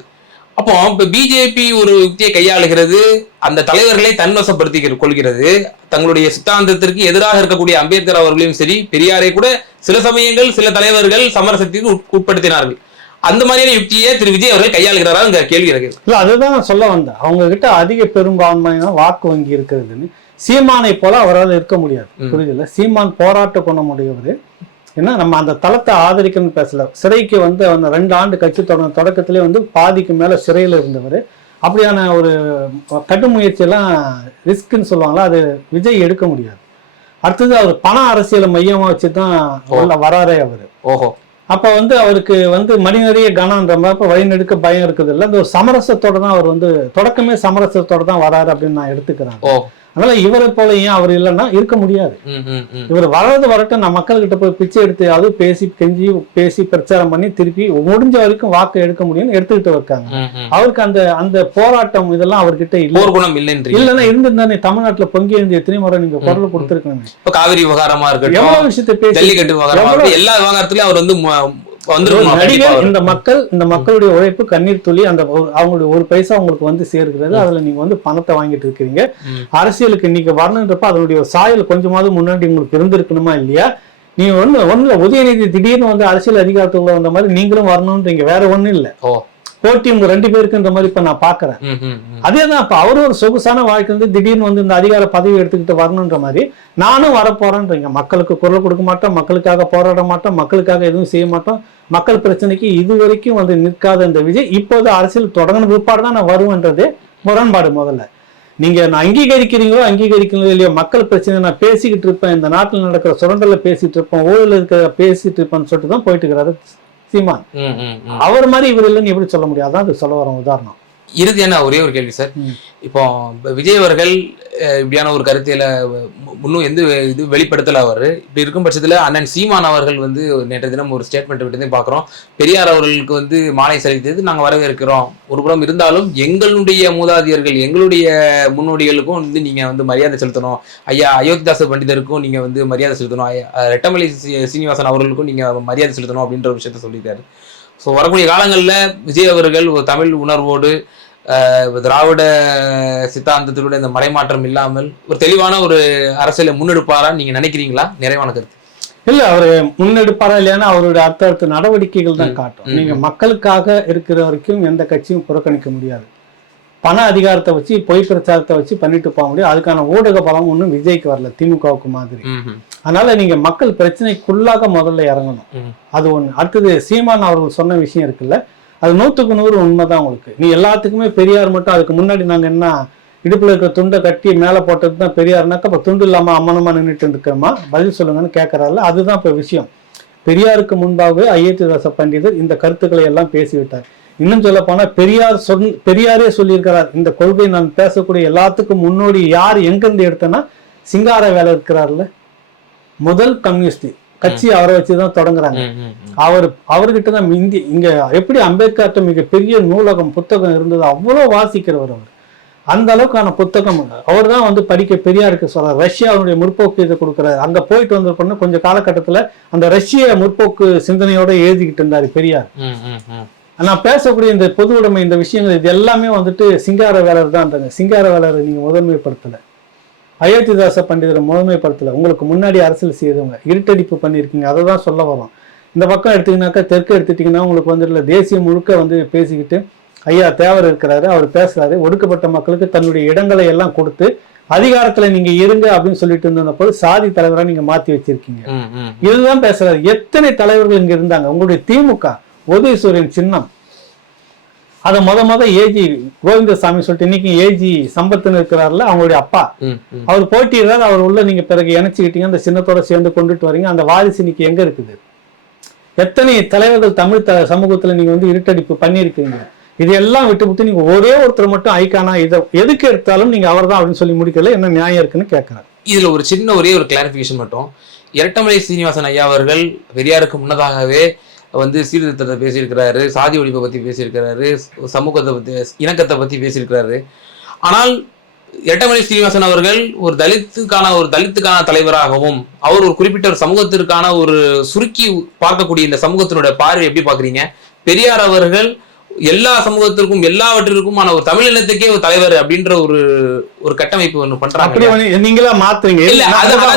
அப்போ இப்ப பிஜேபி ஒரு யுக்தியை கையாளுகிறது, அந்த தலைவர்களை தன்வசப்படுத்தி கொள்கிறது. தங்களுடைய சித்தாந்தத்திற்கு எதிராக இருக்கக்கூடிய அம்பேத்கர் அவர்களையும் சரி, பெரியாரை கூட சில சமயங்கள் சில தலைவர்கள் சமரசத்திற்கு உட்படுத்தினார்கள். அந்த மாதிரியான யுக்தியை திரு விஜய் அவர்கள் கையாளுகிறாரா? இந்த கேள்வி இருக்கு. இல்ல, அதுதான் நான் சொல்ல வந்தேன். அவங்க கிட்ட அதிக பெரும்பான்மையான வாக்கு வங்கி இருக்கிறதுன்னு. சீமானை போல அவரால் இருக்க முடியாது, புரியுதுல்ல? சீமான் போராட்ட குணமுடையவர். ஏன்னா நம்ம அந்த தளத்தை ஆதரிக்கணும்னு பேசல. சிறைக்கு வந்து அந்த 2 ஆண்டு கட்சி தொடக்கத்திலே வந்து பாதிக்கு மேல சிறையில் இருந்தவர். அப்படியான ஒரு கடும் முயற்சியெல்லாம் ரிஸ்க்ன்னு சொல்லுவாங்களா, அது விஜய் எடுக்க முடியாது. அடுத்தது அவர் பண அரசியலை மையமா வச்சுதான் வராரே அவரு. ஓஹோ. அப்ப வந்து அவருக்கு வந்து மணி நிறைய கனன்ற மாதிரி வழிநெடுக்க பயம் இருக்குது இல்லை. அந்த ஒரு சமரசத்தோட தான் அவர் வந்து தொடக்கமே சமரசத்தோட தான் வராரு அப்படின்னு நான் எடுத்துக்கிறேன். அதனால இவரை போல ஏன் அவர் இல்லைன்னா இருக்க முடியாது. இவர் வரட்டும், நான் மக்கள்கிட்ட போய் பிச்சை எடுத்து பேசி கெஞ்சி பேசி பிரச்சாரம் பண்ணி திருப்பி முடிஞ்ச வரைக்கும் வாக்கு எடுக்க முடியும்னு எடுத்துக்கிட்டு இருக்காங்க. அவருக்கு அந்த அந்த போராட்டம் இதெல்லாம் அவர்கிட்ட இல்லைன்னா இருந்திருந்தானே தமிழ்நாட்டுல பொங்கி எழுந்து எத்தனை முறை நீங்க குரல் கொடுத்திருக்கணும். காவிரி விவகாரமா இருக்கட்டும், எவ்வளவு விஷயத்தை பேசி எல்லா விவகாரத்திலும் அவர் வந்து நடிகர். இந்த மக்களுடைய உழைப்பு கண்ணீர் துளி, அந்த அவங்களுடைய ஒரு பைசா உங்களுக்கு வந்து சேர்க்கிறது. அதுல நீங்க வந்து பணத்தை வாங்கிட்டு இருக்கிறீங்க. அரசியலுக்கு இன்னைக்கு வரணுன்றப்ப அதனுடைய சாயல் கொஞ்சமாவது முன்னாடி உங்களுக்கு இருந்திருக்கணுமா இல்லையா? நீங்க ஒண்ணுல உதயநிதி திடீர்னு வந்து அரசியல் அதிகாரத்துக்குள்ள வந்த மாதிரி நீங்களும் வரணும்ன்றீங்க, வேற ஒண்ணும் இல்ல. போட்டி உங்க 2 பேருக்குன்ற மாதிரி இப்ப நான் பாக்குறேன். அதேதான் இப்ப அவரும் ஒரு சொகுசான வாழ்க்கை வந்து திடீர்னு வந்து இந்த அதிகார பதவி எடுத்துக்கிட்டு வரணுன்ற மாதிரி நானும் வரப்போறேன்றீங்க. மக்களுக்கு குரல் கொடுக்க மாட்டோம், மக்களுக்காக போராட மாட்டோம், மக்களுக்காக எதுவும் செய்ய மாட்டோம். மக்கள் பிரச்சனைக்கு இது வரைக்கும் வந்து நிற்காத இந்த விஜய் இப்போது அரசியல் தொடங்கின பிற்பாடுதான் நான் வருவேன்றதே முரண்பாடு. முதல்ல நீங்க நான் அங்கீகரிக்கிறீங்களோ இல்லையோ, மக்கள் பிரச்சனை நான் பேசிக்கிட்டு இருப்பேன், இந்த நாட்டில் நடக்கிற சுரண்டல பேசிட்டு இருப்பேன், ஊழல் இருக்கிற பேசிட்டு இருப்பேன்னு சொல்லிட்டு தான் போயிட்டு இருக்கிறாரு சீமான். அவர் மாதிரி இவர் இல்லைன்னு எப்படி சொல்ல முடியாது? அது சொல்ல வர உதாரணம். இறுதியான ஒரே ஒரு கேள்வி சார். இப்போ விஜய் அவர்கள் இப்படியான ஒரு கருத்தியல இன்னும் எந்த இது வெளிப்படுத்தல. அவர் இப்படி இருக்கும் பட்சத்துல அண்ணன் சீமான் அவர்கள் வந்து நேற்று தினம் ஒரு ஸ்டேட்மெண்ட் விட்டு பாக்குறோம். பெரியார் அவர்களுக்கு வந்து மாலை செலுத்தியது நாங்க வரவேற்கிறோம் ஒரு புறம் இருந்தாலும், எங்களுடைய மூதாதியர்கள் எங்களுடைய முன்னோடிகளுக்கும் வந்து நீங்க வந்து மரியாதை செலுத்தணும். ஐயா அயோத்திதாச பண்டிதருக்கும் நீங்க வந்து மரியாதை செலுத்தணும். ரெட்டமலை சீனிவாசன் அவர்களுக்கும் நீங்க மரியாதை செலுத்தணும் அப்படின்ற ஒரு விஷயத்த சொல்லிட்டாரு. ஸோ வரக்கூடிய காலங்களில் விஜய் அவர்கள் ஒரு தமிழ் உணர்வோடு திராவிட சித்தாந்தத்தினுடைய இந்த மறைமாற்றம் இல்லாமல் ஒரு தெளிவான ஒரு அரசியலை முன்னெடுப்பாரா நீங்க நினைக்கிறீங்களா? நிறைவான கருத்து. இல்ல, அவரு முன்னெடுப்பாரா இல்லையானா அவருடைய அடுத்த நடவடிக்கைகள் தான் காட்டும். நீங்க மக்களுக்காக இருக்கிற வரைக்கும் எந்த கட்சியும் புறக்கணிக்க முடியாது. பண அதிகாரத்தை வச்சு பொய் பிரச்சாரத்தை வச்சு பண்ணிட்டு போக முடியும். அதுக்கான ஊடக பலம் ஒன்றும் விஜய்க்கு வரல, திமுகவுக்கு மாதிரி. அதனால நீங்க மக்கள் பிரச்சனைக்குள்ளாக முதல்ல இறங்கணும். அது ஒண்ணு. அடுத்தது சீமான் அவர்கள் சொன்ன விஷயம் இருக்குல்ல, அது 100க்கு 100 உண்மைதான். உங்களுக்கு நீ எல்லாத்துக்குமே பெரியார் மட்டும், அதுக்கு முன்னாடி நாங்க என்ன இடுப்புல இருக்கிற துண்டை கட்டி மேல போட்டது தான் பெரியார்னாக்கா இப்ப துண்டு இல்லாம அம்மனமா நின்றுட்டு இருக்கிறோமா, பதில் சொல்லுங்கன்னு கேட்கறாருல. அதுதான் இப்ப விஷயம். பெரியாருக்கு முன்பாகவே அயோத்திதாச பண்டிதர் இந்த கருத்துக்களை எல்லாம் பேசிவிட்டார். இன்னும் சொல்ல போனா பெரியாரே சொல்லியிருக்கிறார், இந்த கொள்கை நான் பேசக்கூடிய எல்லாத்துக்கும் முன்னோடி யார் எங்கிருந்து எடுத்தேன்னா சிங்கார வேலை இருக்கிறார்ல, முதல் கம்யூனிஸ்ட் கட்சி அவரை வச்சுதான் தொடங்குறாங்க. அவர்கிட்ட தான் இங்க எப்படி அம்பேத்கர்ட்ட மிகப்பெரிய நூலகம் புத்தகம் இருந்தது, அவ்வளவு வாசிக்கிறவர் அவர். அந்த அளவுக்கான புத்தகம் அவர் தான் வந்து படிக்க பெரியாருக்கு சொல்றாரு. ரஷ்யாவுடைய முற்போக்கு இதை கொடுக்குறாரு. அங்க போயிட்டு வந்த பொண்ணு கொஞ்சம் காலகட்டத்துல அந்த ரஷ்ய முற்போக்கு சிந்தனையோட எழுதிக்கிட்டு இருந்தாரு பெரியார். நான் பேசக்கூடிய இந்த பொது உடைமை இந்த விஷயங்கள் இது எல்லாமே வந்துட்டு சிங்கார வேலர் தான். சிங்கார வேலரை நீங்க முதன்மைப்படுத்தல, அயோத்திதாச பண்டிதரை முதன்மைப்படுத்தல. உங்களுக்கு முன்னாடி அரசியல் செய்தவங்க இருட்டடிப்பு பண்ணியிருக்கீங்க, அதை தான் சொல்ல வரோம். இந்த பக்கம் எடுத்தீங்கன்னாக்கா, தெற்கு எடுத்துட்டீங்கன்னா உங்களுக்கு வந்து தேசியம் முழுக்க வந்து பேசிக்கிட்டு ஐயா தேவர் இருக்கிறாரு, அவர் பேசுறாரு, ஒடுக்கப்பட்ட மக்களுக்கு தன்னுடைய இடங்களை எல்லாம் கொடுத்து அதிகாரத்துல நீங்க இருங்க அப்படின்னு சொல்லிட்டு இருந்தப்போ சாதி தலைவரா நீங்க மாத்தி வச்சிருக்கீங்க. இதுதான் பேசுறாரு. எத்தனை தலைவர்கள் இங்க இருந்தாங்க. உங்களுடைய திமுக உதயசூரியன் சின்னம் அதை முத ஏஜி கோவிந்தசாமி சொல்லிட்டு இன்னைக்கு ஏஜி சம்பத்துன்னு இருக்கிறாருல, அவங்களுடைய அப்பா, அவர் போட்டிடுறாரு. அவர் உள்ள நீங்க பிறகு இணைச்சுக்கிட்டீங்க, அந்த சின்னத்தோட சேர்ந்து கொண்டுட்டு வரீங்க. அந்த வாரிசு இன்னைக்கு எங்க இருக்குது? எத்தனை தலைவர்கள் தமிழ் சமூகத்துல நீங்க வந்து இருட்டடிப்பு பண்ணிருக்கீங்க. இதெல்லாம் விட்டு நீங்க ஒரே ஒருத்தர் மட்டும் ஐக்கானா இதை எதுக்கு எடுத்தாலும் நீங்க அவர் தான் அப்படின்னு சொல்லி முடிக்கல, என்ன நியாயம் இருக்குன்னு கேட்கிறாரு. இதுல ஒரு சின்ன ஒரே ஒரு கிளாரிபிகேஷன் மட்டும். இரட்டமலை சீனிவாசன் ஐயா அவர்கள் பெரியாருக்கு முன்னதாகவே வந்து சீர்திருத்தத்தை பேசியிருக்கிறாரு, சாதி ஒழிப்பை பத்தி பேசியிருக்கிறாரு, சமூகத்தை பத்தி இணக்கத்தை பத்தி பேசியிருக்கிறாரு. ஆனால் இரட்டமலை சீனிவாசன் அவர்கள் ஒரு தலித்துக்கான தலைவராகவும் அவர் ஒரு குறிப்பிட்ட ஒரு சமூகத்திற்கான ஒரு சுருக்கி பார்க்கக்கூடிய இந்த சமூகத்தினுடைய பார்வை எப்படி பாக்குறீங்க? பெரியார் அவர்கள் எல்லா சமூகத்திற்கும் எல்லாவற்றிற்குமான ஒரு தமிழ் இனத்துக்கே ஒரு தலைவர் அப்படின்ற ஒரு கட்டமைப்பு ஒண்ணு பண்றாங்க. நீங்களா மாத்துறீங்க.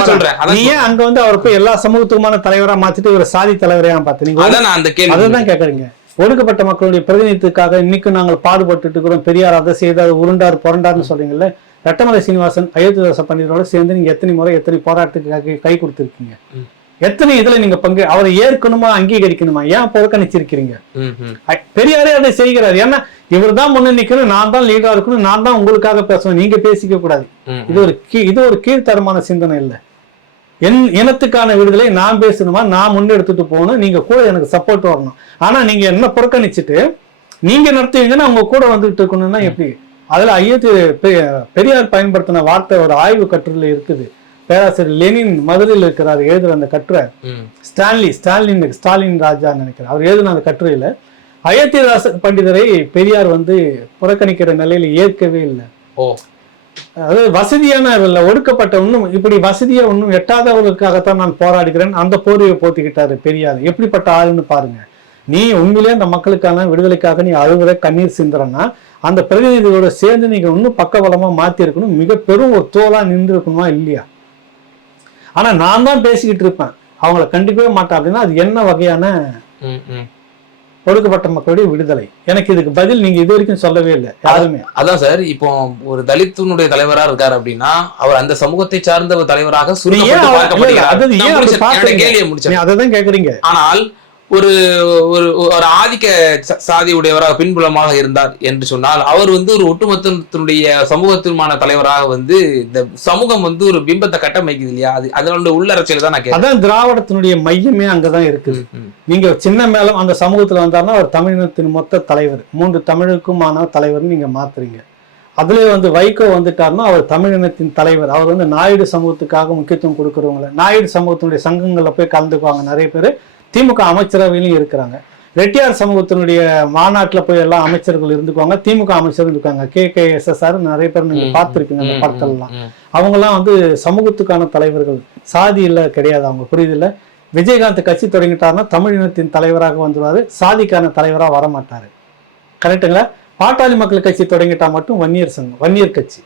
சொல்றேன், அங்க வந்து அவர் போய் எல்லா சமூகத்துக்குமான தலைவரா மாத்திட்டு ஒரு சாதி தலைவரையா பாத்தீங்க. அதான் அந்த கேள்வி அதான் கேக்குறீங்க. ஒடுக்கப்பட்ட மக்களுடைய பிரதிநிதித்துக்காக இன்னைக்கு நாங்கள் பாடுபட்டு இருக்கிறோம். பெரியார் அதை செய்தார், உருண்டார் புரண்டார்னு சொல்றீங்கல்ல. இரட்டமலை சீனிவாசன் அயோத்திதாச பண்டிதரோட சேர்ந்து நீங்க எத்தனை முறை எத்தனை போராட்டத்துக்காக கை கொடுத்திருக்கீங்க? எத்தனை இதுல நீங்க பங்கு அவரை ஏற்கணுமா அங்கீகரிக்கணுமா? ஏன் புறக்கணிச்சிருக்கிறீங்க? பெரியாரே அதை செய்கிறார். ஏன்னா இவர் தான் முன்ன நிக்கணும், நான் தான் லீடரா இருக்கணும், நான் தான் உங்களுக்காக பேசணும், நீங்க பேசிக்க கூடாது. இது ஒரு கீழ்த்தரமான சிந்தனை இல்லை. என் இனத்துக்கான விடுதலை நான் பேசணுமா, நான் முன்னெடுத்துட்டு போகணும், நீங்க கூட எனக்கு சப்போர்ட் வரணும். ஆனா நீங்க என்ன புறக்கணிச்சுட்டு நீங்க நடத்துவீங்கன்னா அவங்க கூட வந்துட்டு இருக்கணும்னா எப்படி? அதுல பெரியார் பயன்படுத்தின வார்த்தை ஒரு ஆய்வு கட்டுரையில இருக்குது. பேராசிரியர் லெனின் மதுரையில் இருக்கிறார், எழுதுற அந்த கட்டுரை. ஸ்டாலின் ராஜா நினைக்கிறார், அவர் எழுதுன அந்த கட்டுரையில அயோத்திதாச பண்டிதரை பெரியார் வந்து புறக்கணிக்கிற நிலையில ஏற்கவே இல்லை. அதாவது வசதியான இல்லை, ஒடுக்கப்பட்ட இன்னும் இப்படி வசதியா ஒன்றும் எட்டாதவர்களுக்காகத்தான் நான் போராடுகிறேன், அந்த போர்வையை போத்திக்கிட்டாரு பெரியார். எப்படிப்பட்ட ஆளுன்னு பாருங்க. நீ உண்மையிலே அந்த மக்களுக்கான விடுதலைக்காக நீ அழுகுற கண்ணீர் சிந்துறன்னா அந்த பிரதிநிதிகளோட சேர்ந்து நீங்க இன்னும் பக்கபலமா மாத்தி இருக்கணும், மிக பெரும் ஒரு தோலா நின்று இருக்கணுமா இல்லையா? ஆனா நான் தான் பேசிக்கிட்டு இருப்பேன், அவங்கள கண்டிக்கவே மாட்டேன் அப்படின்னா அது என்ன வகையான ஒடுக்கப்பட்ட மக்களுடைய விடுதலை? எனக்கு இதுக்கு பதில் நீங்க இது வரைக்கும் சொல்லவே இல்லை யாருமே. அதான் சார், இப்போ ஒரு தலித்துனுடைய தலைவரா இருக்காரு அப்படின்னா அவர் அந்த சமூகத்தை சார்ந்த ஒரு தலைவராக அதான் கேக்குறீங்க. ஆனால் ஒரு ஒரு ஆதிக்க சாதி உடையவராக பின்புலமாக இருந்தார் என்று சொன்னால் அவர் வந்து ஒரு ஒட்டுமொத்தத்தினுடைய சமூகத்திற்கான தலைவராக வந்து இந்த சமூகம் வந்து ஒரு பிம்பத்தை கட்டமைக்குது இல்லையா? அதோட உள்ளரசியல் தான் நான் அதான் திராவிடத்தினுடைய மையமே அங்கதான் இருக்குது. நீங்க சின்ன மேலும் அந்த சமூகத்துல வந்தாருன்னா அவர் தமிழினத்தின் மொத்த தலைவர், 3 தமிழுக்குமான தலைவர் நீங்க மாத்துறீங்க. அதுல வந்து வைகோ வந்துட்டாருன்னா அவர் தமிழினத்தின் தலைவர். அவர் வந்து நாயுடு சமூகத்துக்காக முக்கியத்துவம் கொடுக்குறவங்கள, நாயுடு சமூகத்தினுடைய சங்கங்கள்ல போய் கலந்துக்குவாங்க. நிறைய பேர் திமுக அமைச்சரவையிலும் இருக்கிறாங்க. ரெட்டியார் சமூகத்தினுடைய மாநாட்டுல போய் எல்லாம் அமைச்சர்கள் இருந்துக்குவாங்க, திமுக அமைச்சர் இருக்காங்க. KKSSR நிறைய பேர் நீங்க பார்த்துருக்கீங்க அந்த படத்தெல்லாம். அவங்க எல்லாம் வந்து சமூகத்துக்கான தலைவர்கள், சாதி இல்ல கிடையாது. அவங்க புரியுதில்ல. விஜயகாந்த் கட்சி தொடங்கிட்டாருன்னா தமிழினத்தின் தலைவராக வந்துருவாரு, சாதிக்கான தலைவரா வரமாட்டாரு. கரெக்டுங்களா? பாட்டாளி மக்கள் கட்சி தொடங்கிட்டா மட்டும் வன்னியர் சங்கம், வன்னியர் கட்சி.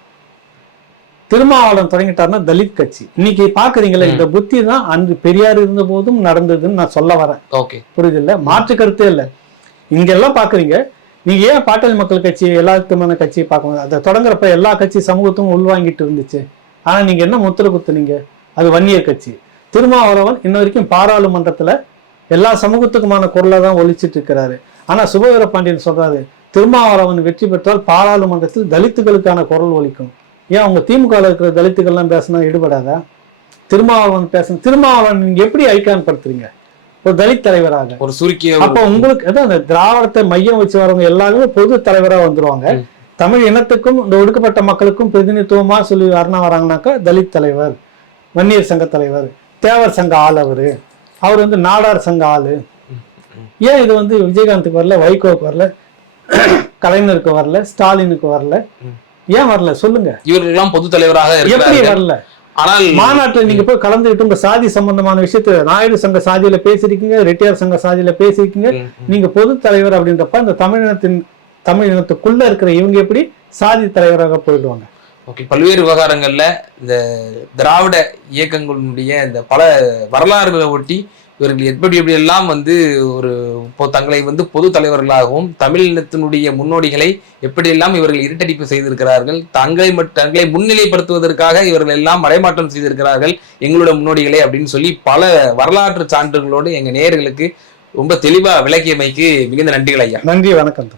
திருமாவளவன் தொடங்கிட்டாருன்னா தலித் கட்சி. இன்னைக்கு பாக்குறீங்களா, இந்த புத்தி தான் அன்று பெரியார் இருந்த போதும் நடந்ததுன்னு நான் சொல்ல வரேன். புரியுது இல்ல? மாற்று கருத்தே இல்லை. இங்கெல்லாம் பாக்குறீங்க, நீங்க ஏன் பாட்டாளி மக்கள் கட்சி எல்லாத்துக்குமான கட்சியை பார்க்கணும்? அதை தொடங்குறப்ப எல்லா கட்சி சமூகத்தும் உள்வாங்கிட்டு இருந்துச்சு. ஆனா நீங்க என்ன முத்திர குத்துனீங்க? அது வன்னியர் கட்சி. திருமாவளவன் இன்ன வரைக்கும் பாராளுமன்றத்துல எல்லா சமூகத்துக்குமான குரலை தான் ஒழிச்சிட்டு இருக்கிறாரு. ஆனா சுபவீர பாண்டியன் சொல்றாரு, திருமாவளவன் வெற்றி பெற்றால் பாராளுமன்றத்தில் தலித்துகளுக்கான குரல் ஒலிக்கும். ஏன் அவங்க திமுக இருக்கிற தலித்துக்கள்லாம் பேசினா ஈடுபடாதா? திருமாவளவன் பேசணும். திருமாவளவன் நீங்க எப்படி ஐக்கான் படுத்துறீங்க ஒரு தலித் தலைவராக? ஒரு சுருக்கிய அப்ப உங்களுக்கு அதான் அந்த திராவிடத்தை மையம் வச்சு வரவங்க எல்லாருமே பொது தலைவராக வந்துருவாங்க. தமிழ் இனத்துக்கும் இந்த ஒடுக்கப்பட்ட மக்களுக்கும் பிரதிநிதித்துவமா சொல்லி யாருன்னா வராங்கனாக்கா தலித் தலைவர், வன்னியர் சங்க தலைவர், தேவர் சங்க ஆள், அவர் வந்து நாடார் சங்க ஆளு. ஏன் இது வந்து விஜயகாந்துக்கு வரல, வைகோவுக்கு வரல, கலைஞருக்கு வரல, ஸ்டாலினுக்கு வரல? ஏன் வரல சொல்லுங்க? இவர்களெல்லாம் பொது தலைவராக எப்படி வரல? ஆனால் மாநாட்டுல நீங்க போய் கலந்துகிட்டு உங்க சாதி சம்பந்தமான விஷயத்த நாயுடு சங்க சாதியில பேசிருக்கீங்க, ரெட்டியார் சங்க சாதியில பேசிருக்கீங்க. நீங்க பொது தலைவர் அப்படின்றப்ப இந்த தமிழ் இனத்துக்குள்ள இருக்கிற இவங்க எப்படி சாதி தலைவராக போயிடுவாங்க? ஓகே, பல்வேறு விவகாரங்கள்ல இந்த திராவிட இயக்கங்களுடைய இந்த பல வரலாறுகளை ஒட்டி இவர்கள் எப்படி எல்லாம் வந்து ஒரு தங்களை வந்து பொது தலைவர்களாகவும் தமிழினத்தினுடைய முன்னோடிகளை எப்படியெல்லாம் இவர்கள் இருட்டடிப்பு செய்திருக்கிறார்கள், தங்களை முன்னிலைப்படுத்துவதற்காக இவர்கள் எல்லாம் மறைமாற்றம் செய்திருக்கிறார்கள் எங்களோட முன்னோடிகளே அப்படின்னு சொல்லி பல வரலாற்று சான்றுகளோடு எங்க நேயர்களுக்கு ரொம்ப தெளிவா விளக்கியமைக்கு மிகுந்த நன்றிகள் ஐயா. நன்றி, வணக்கம்.